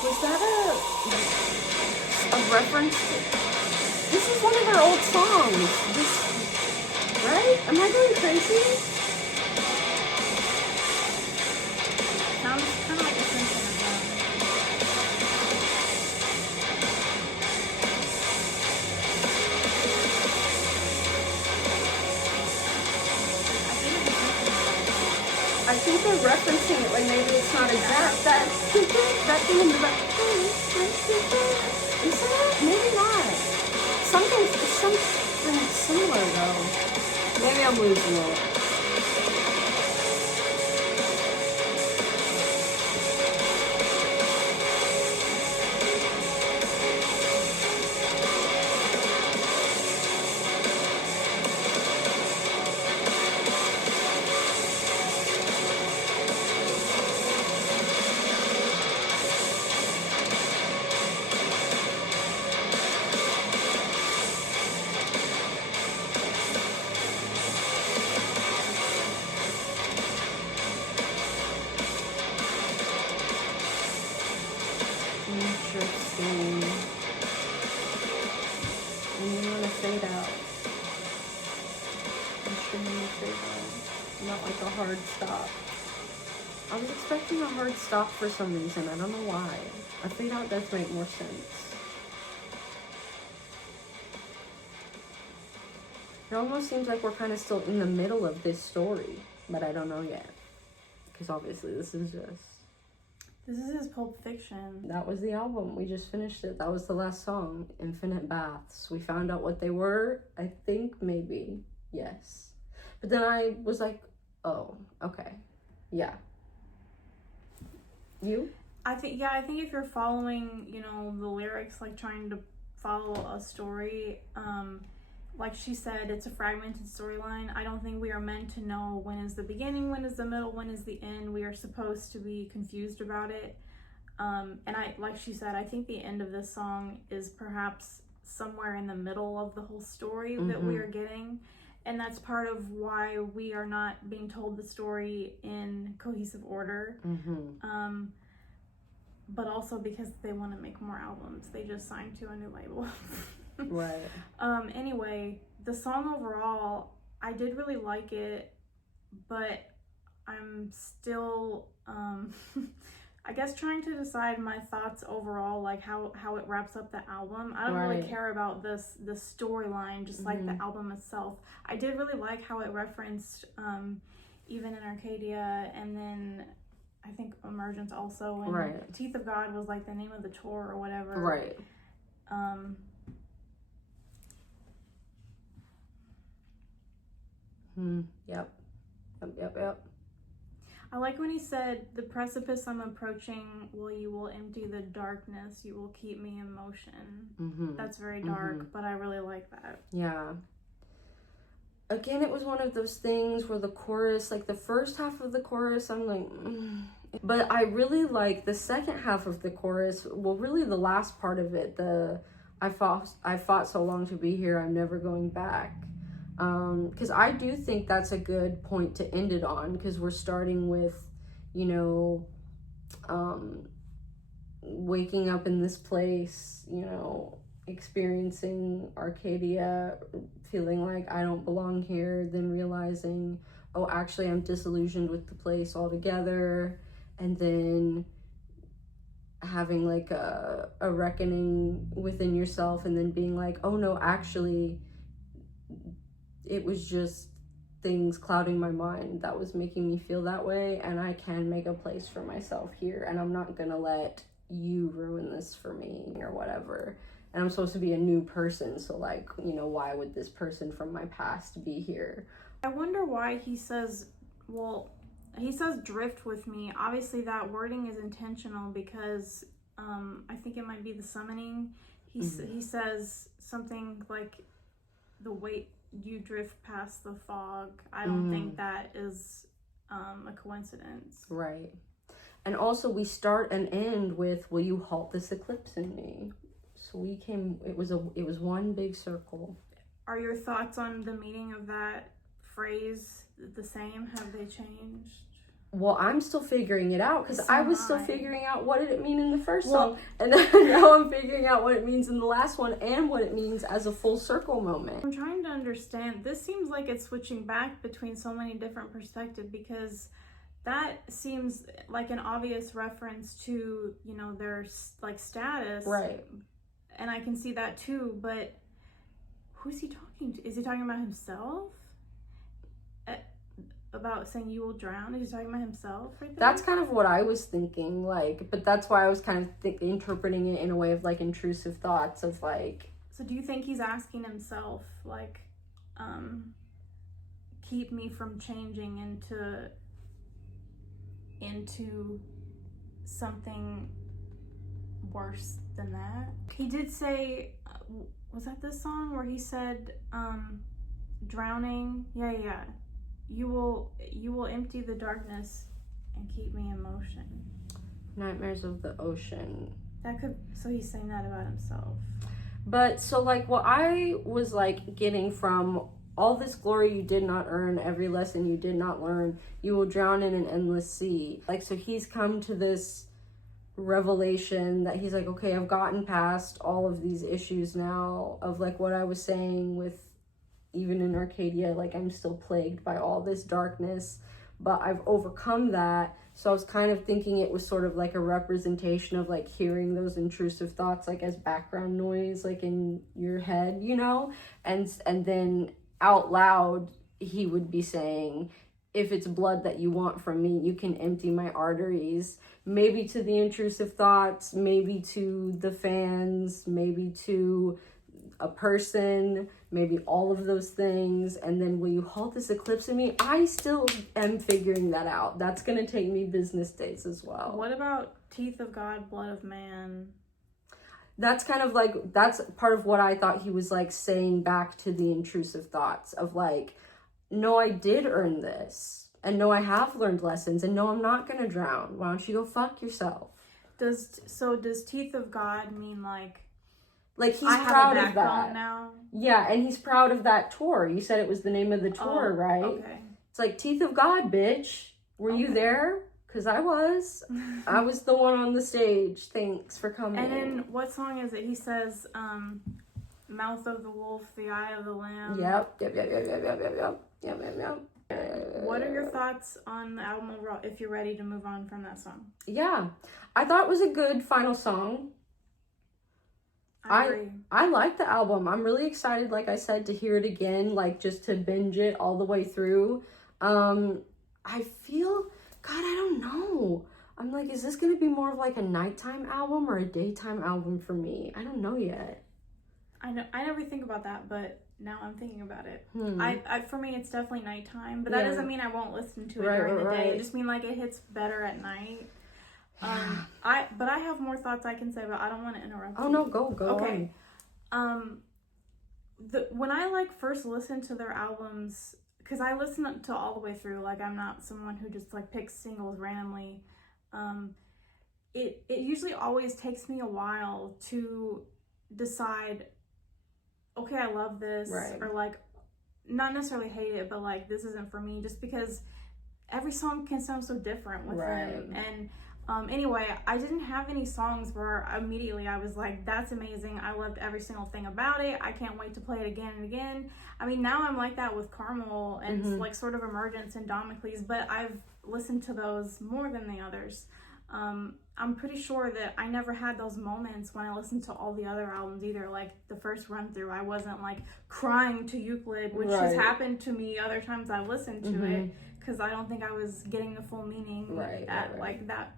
Was that a reference? This is one of our old songs. Right? Am I going crazy? Sounds kind of like a symphony of that. I think they're referencing it, like maybe it's not exact. That thing in the back. Is that? Maybe not. Something similar though. Maybe I'm losing it. Interesting. And you want to fade out. I'm sure you want to fade out. Not like a hard stop. I was expecting a hard stop for some reason. I don't know why. A fade out does make more sense. It almost seems like we're kind of still in the middle of this story. but I don't know yet. Because obviously this is his Pulp Fiction. that was the album. We just finished it. That was the last song, Infinite Baths. We found out what they were. I think maybe, yes. But then I was like, oh, okay. Yeah. You? I think if you're following, you know, the lyrics, like trying to follow a story, like she said, it's a fragmented storyline. I don't think we are meant to know when is the beginning, when is the middle, when is the end. We are supposed to be confused about it. And like she said, I think the end of this song is perhaps somewhere in the middle of the whole story that we are getting. And that's part of why we are not being told the story in cohesive order. But also because they want to make more albums. They just signed to a new label. Right. Anyway, the song overall, I did really like it, but I'm still, I guess, trying to decide my thoughts overall, like how it wraps up the album. I don't really care about the storyline, just like the album itself. I did really like how it referenced even in Arcadia, and then I think Emergence also, and Teeth of God was like the name of the tour or whatever. Right. Yep. I like when he said, "The precipice I'm approaching, well, you will empty the darkness, you will keep me in motion." That's very dark, but I really like that. Yeah. Again, it was one of those things where the chorus, like the first half of the chorus, I'm like, But I really like the second half of the chorus. Well, really the last part of it, I fought so long to be here, I'm never going back. Because I do think that's a good point to end it on, because we're starting with, you know, waking up in this place, you know, experiencing Arcadia, feeling like I don't belong here, then realizing, oh, actually I'm disillusioned with the place altogether, and then having like a reckoning within yourself, and then being like, oh no, actually it was just things clouding my mind that was making me feel that way, and I can make a place for myself here, and I'm not gonna let you ruin this for me or whatever. And I'm supposed to be a new person, so like, you know, why would this person from my past be here? I wonder why he says, well, he says drift with me. Obviously that wording is intentional, because I think it might be the summoning. He says something like, the weight you drift past the fog. I don't think that is a coincidence. Right. And also we start and end with, will you halt this eclipse in me? So we came, it was one big circle. Are your thoughts on the meaning of that phrase the same? Have they changed? Well, I'm still figuring it out, because I was still figuring out what did it mean in the first song, and now I'm figuring out what it means in the last one, and what it means as a full circle moment. I'm trying to understand. This seems like it's switching back between so many different perspectives, because that seems like an obvious reference to, you know, their like status. Right. And I can see that too, but who's he talking to? Is he talking about himself? About saying you will drown? Is he talking about himself right there? That's kind of what I was thinking, like, but that's why I was kind of interpreting it in a way of like intrusive thoughts of like. So do you think he's asking himself, like, keep me from changing into something worse than that? He did say, was that this song where he said, drowning? Yeah. You will empty the darkness and keep me in motion. Nightmares of the ocean. So he's saying that about himself. But so like what I was like getting from all this glory you did not earn, every lesson you did not learn, you will drown in an endless sea. Like, so he's come to this revelation that he's like, okay, I've gotten past all of these issues now of like what I was saying with, even in Arcadia, like I'm still plagued by all this darkness, but I've overcome that. So I was kind of thinking it was sort of like a representation of like hearing those intrusive thoughts like as background noise, like in your head, you know, and then out loud he would be saying, if it's blood that you want from me, you can empty my arteries. Maybe to the intrusive thoughts, maybe to the fans, maybe to a person, maybe all of those things. And then will you halt this eclipse in me? I still am figuring that out. That's going to take me business days as well. What about teeth of God, blood of man? That's kind of like, that's part of what I thought he was like saying back to the intrusive thoughts of like, no, I did earn this. And no, I have learned lessons. And no, I'm not going to drown. Why don't you go fuck yourself? Does teeth of God mean like he's I proud have a of that backbone now? Yeah, and he's proud of that tour. You said it was the name of the tour, right? Okay. It's like Teeth of God, bitch. Were you there? Because I was. I was the one on the stage. Thanks for coming. And then what song is it? He says, mouth of the wolf, the eye of the lamb. Yep. What are your thoughts on the album overall, if you're ready to move on from that song? Yeah. I thought it was a good final song. I agree. I like the album. I'm really excited, like I said, to hear it again, like just to binge it all the way through. I feel, God, I don't know. I'm like, is this going to be more of like a nighttime album or a daytime album for me? I don't know yet. I know. I never think about that, but now I'm thinking about it. For me, it's definitely nighttime, but that doesn't mean I won't listen to it during the day. It just means like it hits better at night. But I have more thoughts I can say, but I don't want to interrupt. Oh you. no, go Okay. on. When I like first listened to their albums, because I listen to all the way through, like I'm not someone who just like picks singles randomly. It usually always takes me a while to decide, okay, I love this, or like not necessarily hate it, but like this isn't for me, just because every song can sound so different with them. And anyway, I didn't have any songs where immediately I was like, that's amazing, I loved every single thing about it, I can't wait to play it again and again. I mean, now I'm like that with Carmel and like sort of Emergence and Damocles, but I've listened to those more than the others. I'm pretty sure that I never had those moments when I listened to all the other albums either. Like the first run through, I wasn't like crying to Euclid, which has happened to me other times I listened to it, because I don't think I was getting the full meaning like that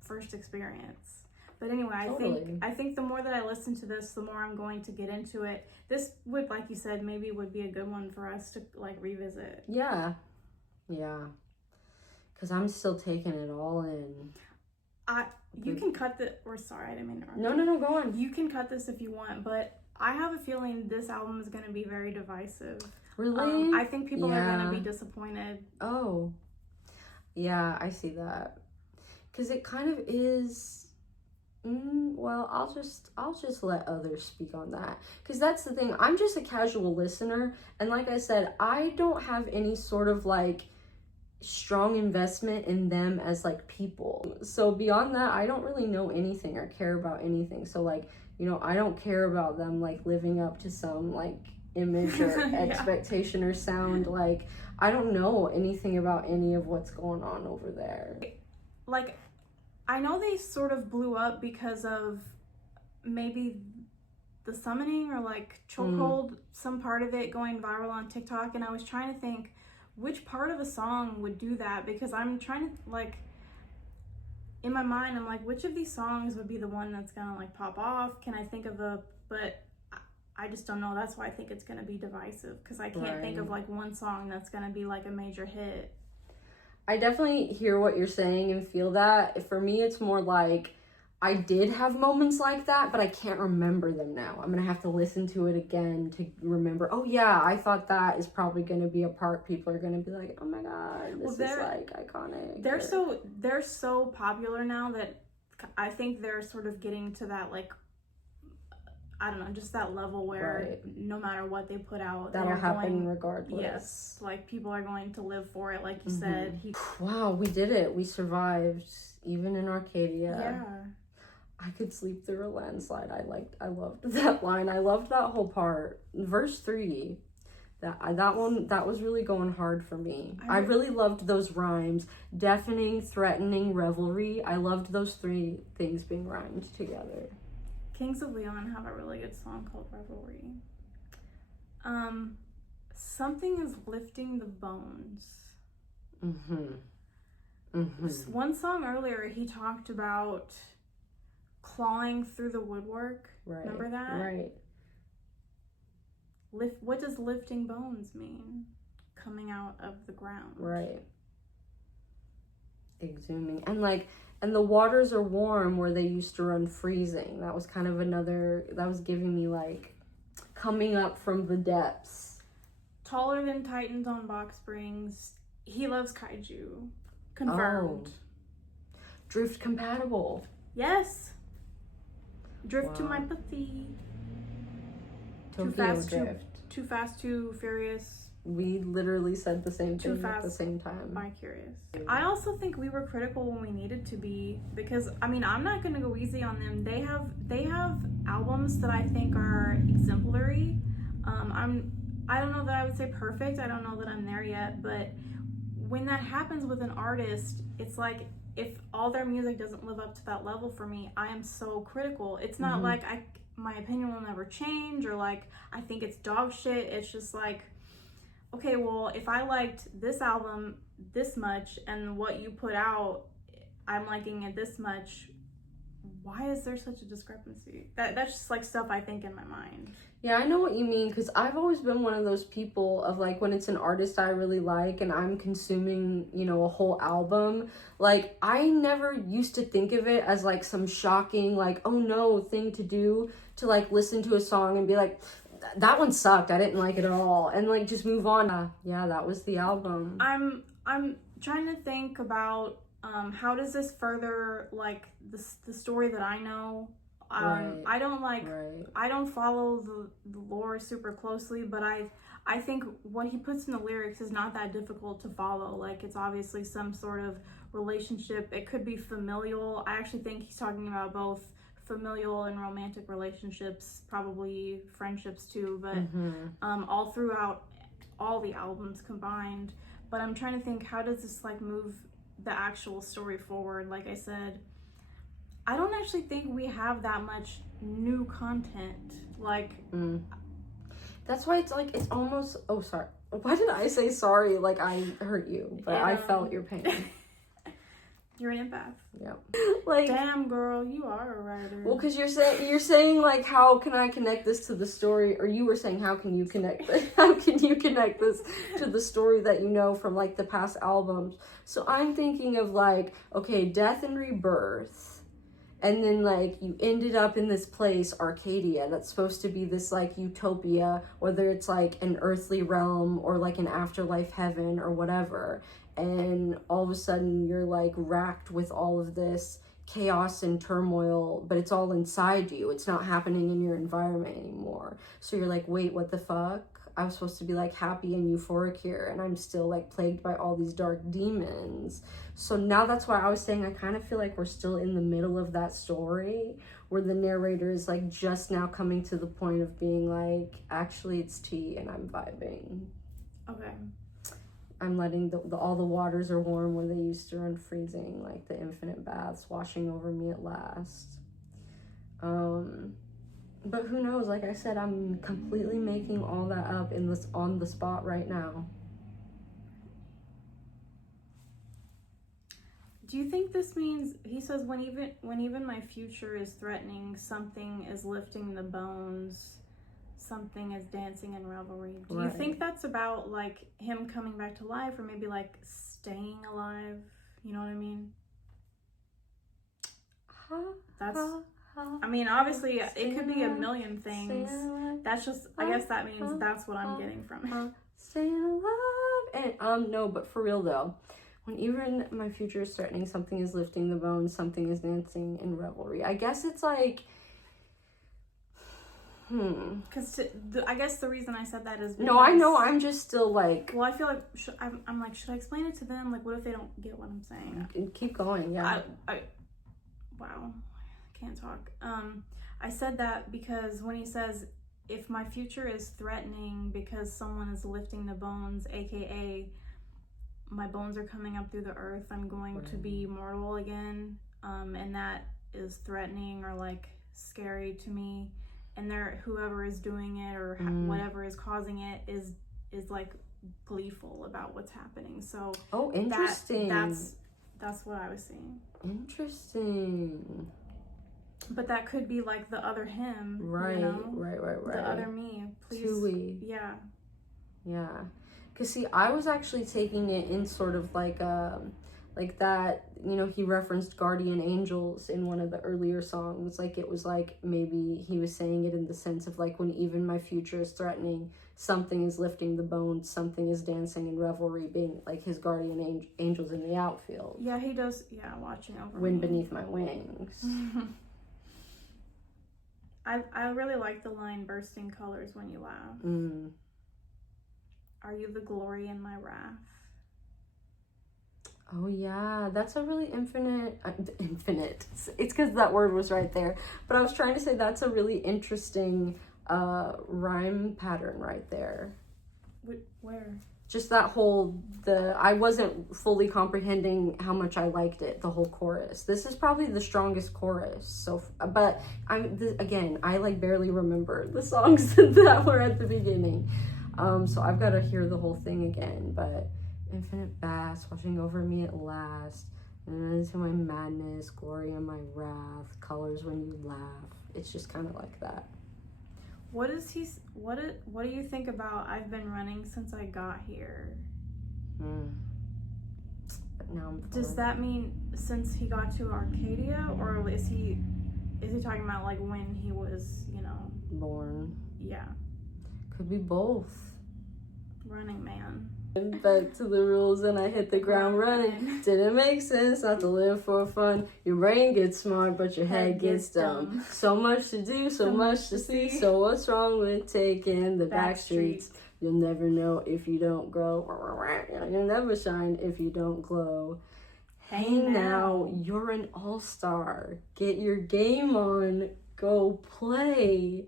first experience. But anyway, I think the more that I listen to this, the more I'm going to get into it. This would, like you said, maybe would be a good one for us to like revisit. Yeah. Because I'm still taking it all in. You can cut the, or sorry, I didn't mean to interrupt. No, go on. You can cut this if you want, but I have a feeling this album is going to be very divisive. Really? I think people are going to be disappointed. Oh, yeah, I see that. Because it kind of is, well, I'll just let others speak on that. Because that's the thing, I'm just a casual listener, and like I said, I don't have any sort of like strong investment in them as like people. So beyond that, I don't really know anything or care about anything. So like, you know, I don't care about them like living up to some like image or expectation or sound. Like, I don't know anything about any of what's going on over there. Like, I know they sort of blew up because of maybe the summoning or like chokehold, some part of it going viral on TikTok, and I was trying to think which part of a song would do that, because I'm trying to like, in my mind, I'm like, which of these songs would be the one that's gonna like pop off? Can I think of but I just don't know. That's why I think it's gonna be divisive, because I can't think of like one song that's gonna be like a major hit. I definitely hear what you're saying and feel that. For me, it's more like I did have moments like that, but I can't remember them now. I'm going to have to listen to it again to remember. Oh, yeah, I thought that is probably going to be a part people are going to be like, oh my God, this is like iconic. They're so popular now that I think they're sort of getting to that like, I don't know, just that level where no matter what they put out, that'll happen regardless. Yes, like people are going to live for it, like you said. Wow, we did it. We survived, even in Arcadia. Yeah. I could sleep through a landslide. I loved that line. I loved that whole part. Verse 3, that one, that was really going hard for me. I really loved those rhymes. Deafening, threatening, revelry. I loved those three things being rhymed together. Kings of Leon have a really good song called Revelry. Something is lifting the bones. One song earlier, he talked about clawing through the woodwork. Right. Remember that? Right. What does lifting bones mean? Coming out of the ground. Right. Exhuming. And the waters are warm where they used to run freezing. That was kind of that was giving me like coming up from the depths. Taller than Titans on box springs. He loves kaiju. Confirmed. Oh. Drift compatible. Yes. Drift to Wow. my pussy. Tokyo Drift. Too fast, too furious. We literally said the same Too thing at the fast. same time. By curious. I also think we were critical when we needed to be, because I mean, I'm not gonna go easy on them. They have albums that I think are exemplary. I don't know that I would say perfect. I don't know that I'm there yet, but when that happens with an artist, it's like if all their music doesn't live up to that level for me, I am so critical. It's not like my opinion will never change, or like I think it's dog shit. It's just like, okay, well, if I liked this album this much and what you put out, I'm liking it this much, why is there such a discrepancy? That's just like stuff I think in my mind. Yeah, I know what you mean, because I've always been one of those people of like when it's an artist I really like and I'm consuming, you know, a whole album, like I never used to think of it as like some shocking, like, oh no, thing to do, to like listen to a song and be like, that one sucked, I didn't like it at all, and like just move on. Yeah, that was the album. I'm trying to think about how does this further like the story that I know. Right. I don't like Right. I don't follow the lore super closely, but I think what he puts in the lyrics is not that difficult to follow. Like it's obviously some sort of relationship. It could be familial. I actually think he's talking about both familial and romantic relationships, probably friendships too, but all throughout all the albums combined. But I'm trying to think, how does this like move the actual story forward? Like I said, I don't actually think we have that much new content. Like That's why it's like, it's almost, oh sorry, why did I say sorry like I hurt you, but I felt your pain. You're an empath. Yeah. Like, damn girl, you are a writer. well, because you're saying like, how can I connect this to the story, or you were saying how can you connect this to the story that you know from like the past albums. So I'm thinking of like, okay, death and rebirth, and then like you ended up in this place, Arcadia, that's supposed to be this like utopia, whether it's like an earthly realm or like an afterlife heaven or whatever. And all of a sudden you're like racked with all of this chaos and turmoil, but it's all inside you. It's not happening in your environment anymore. So you're like, wait, what the fuck? I was supposed to be like happy and euphoric here, and I'm still like plagued by all these dark demons. So now that's why I was saying I kind of feel like we're still in the middle of that story where the narrator is like just now coming to the point of being like, actually it's tea and I'm vibing. Okay. I'm letting all the waters are warm where they used to run freezing, like the infinite baths washing over me at last. But who knows? Like I said, I'm completely making all that up on the spot right now. Do you think this means, he says, when even my future is threatening, something is lifting the bones, something is dancing in revelry. Do you think that's about like him coming back to life, or maybe like staying alive? You know what I mean? I mean, obviously it could be a million things. That's just, I guess that means that's what I'm getting from it. Staying alive. And no, but for real though, when even my future is threatening, something is lifting the bones, something is dancing in revelry. I guess it's like, Because I guess the reason I said that is because, no, I know, I'm just still like, well, I feel like I'm like, should I explain it to them? Like, what if they don't get what I'm saying? keep going. Yeah. Wow, I can't talk. I said that because when he says, if my future is threatening because someone is lifting the bones, aka my bones are coming up through the earth, I'm going to be mortal again, and that is threatening or like scary to me, and whoever is doing it or whatever is causing it is like gleeful about what's happening. So Oh, interesting. That's what I was seeing. Interesting. But that could be like the other him, Right, you know? right. The other me, please. Tui. Yeah. Yeah. Because, see, I was actually taking it in sort of like that, you know, he referenced guardian angels in one of the earlier songs. Like, it was like maybe he was saying it in the sense of like, when even my future is threatening, something is lifting the bones, something is dancing in revelry, being like his guardian angels in the outfield. Yeah, he does. Yeah, watching over Wind me. beneath my wings. I really like the line bursting colors when you laugh. Mm. Are you the glory in my wrath? Oh yeah, that's a really infinite. It's because that word was right there. But I was trying to say that's a really interesting rhyme pattern right there. Where? Just that whole I wasn't fully comprehending how much I liked it. The whole chorus. This is probably the strongest chorus. So, but I like barely remember the songs that were at the beginning. So I've got to hear the whole thing again. But infinite bass washing over me at last, and into my madness, glory in my wrath, colors when you laugh. It's just kind of like that. What do you think about I've been running since I got here? But now I'm Does that mean since he got to Arcadia, or is he talking about like when he was, you know, born? Yeah. Could be both. Running Man. Back to the rules and I hit the ground running. Didn't make sense not to live for fun. Your brain gets smart, but your head gets dumb. So much to do, so much to see. So what's wrong with taking the back streets? You'll never know if you don't grow. You'll never shine if you don't glow. Hey now, you're an all-star. Get your game on. Go play.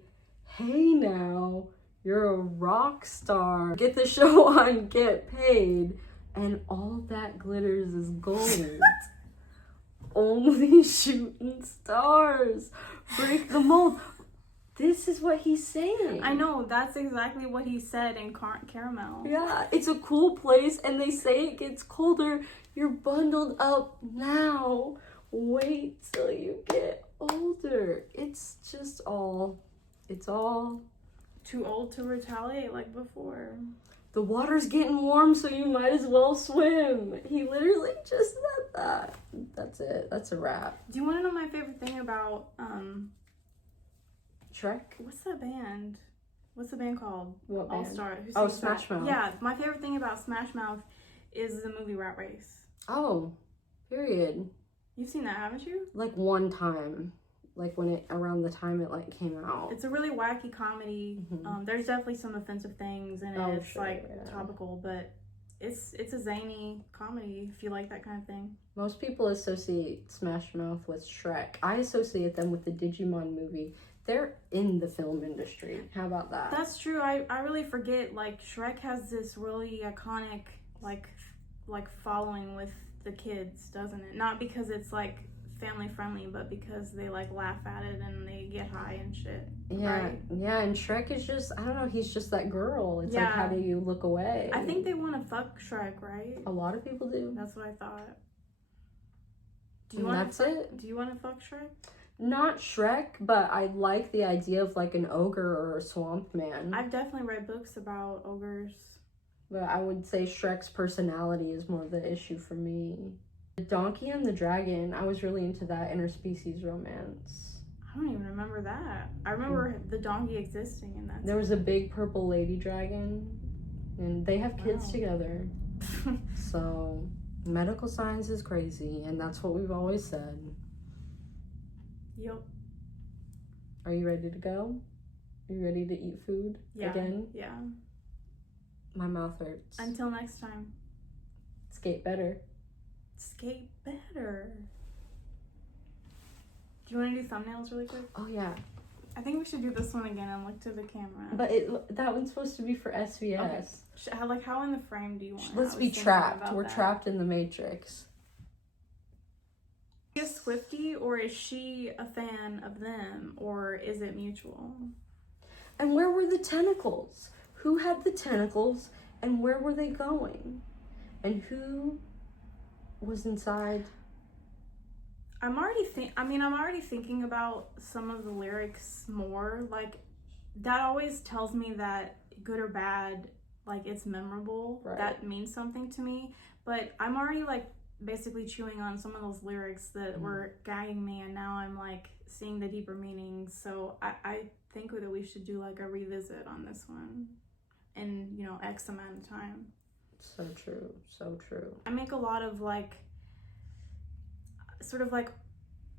Hey now, you're a rock star. Get the show on, get paid. And all that glitters is gold. Only shooting stars. Break the mold. This is what he's saying. I know, that's exactly what he said in Caramel. Yeah, it's a cool place and they say it gets colder. You're bundled up now. Wait till you get older. It's all too old to retaliate like before. The water's getting warm, so you might as well swim. He literally just said that. That's it. That's a wrap. Do you want to know my favorite thing about Shrek? What's that band? What's the band called? What band? All Star. Oh, Smash Mouth. Yeah, my favorite thing about Smash Mouth is the movie Rat Race. Oh, period. You've seen that, haven't you? Like one time. Like around the time it like came out. It's a really wacky comedy. Mm-hmm. There's definitely some offensive things in it. Oh, It's sure, like yeah. topical, but it's a zany comedy if you like that kind of thing. Most people associate Smash Mouth with Shrek. I associate them with the Digimon movie. They're in the film industry. How about that? That's true. I really forget, like, Shrek has this really iconic like following with the kids, doesn't it? Not because it's like family friendly, but because they like laugh at it and they get high and shit. Yeah, right? yeah, and Shrek is just, I don't know, he's just that girl. It's like, Yeah. how do you look away? I think they want to fuck Shrek, right? A lot of people do. That's what I thought. Do And you want that's it? Do you want to fuck Shrek? Not Shrek, but I like the idea of like an ogre or a swamp man. I've definitely read books about ogres. But I would say Shrek's personality is more the issue for me. The Donkey and the Dragon, I was really into that interspecies romance. I don't even remember that. I remember the donkey existing in that. There was a big purple lady dragon, and they have kids Wow. together. So, medical science is crazy, and that's what we've always said. Yep. Are you ready to go? Are you ready to eat food again? Yeah. My mouth hurts. Until next time. Skate better. Skate better. Do you want to do thumbnails really quick? Oh yeah, I think we should do this one again and look to the camera. but that one's supposed to be for SVS. Okay. How in the frame do you want it? Let's I be was thinking trapped. about We're that. trapped in the Matrix. Is she a Swiftie, or is she a fan of them, or is it mutual? And where were the tentacles? Who had the tentacles And where were they going? And who was inside? I'm already thinking about some of the lyrics more. Like, that always tells me that good or bad, like, it's memorable. Right. That means something to me. But I'm already, like, basically chewing on some of those lyrics that were gagging me, and now I'm, like, seeing the deeper meanings. So I think that we should do, like, a revisit on this one in, you know, X amount of time. So true, so true. I make a lot of, like, sort of, like,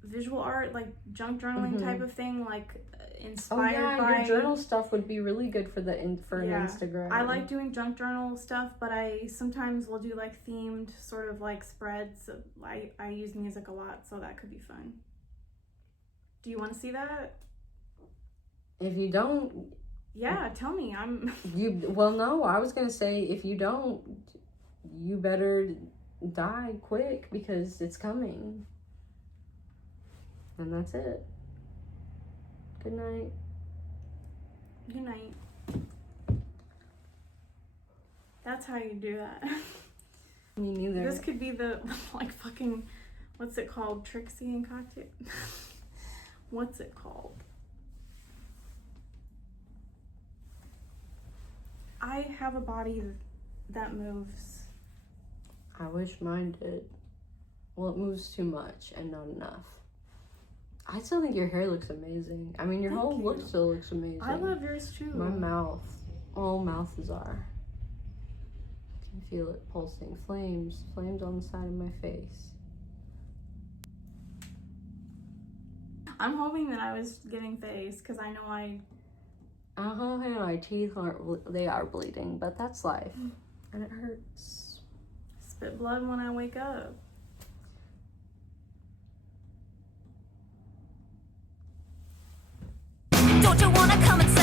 visual art, like, junk journaling type of thing, like, inspired by... your journal stuff would be really good for an Instagram. I like doing junk journal stuff, but I sometimes will do, like, themed sort of, like, spreads. I use music a lot, so that could be fun. Do you want to see that? If you don't... Yeah, tell me. Well, no, I was going to say, if you don't, you better die quick, because it's coming. And that's it. Good night. Good night. That's how you do that. Me neither. This could be the, like, fucking, what's it called? Trixie and Cocktail? What's it called? I have a body that moves. I wish mine did. Well, it moves too much and not enough. I still think your hair looks amazing. I mean, your whole look still looks amazing. I love yours too. My mouth. Oh, mouths are. I can feel it pulsing. Flames. Flames on the side of my face. I'm hoping that I was giving face, because I know My teeth they are bleeding, but that's life. And it hurts. spit blood when I wake up. Don't you wanna come inside?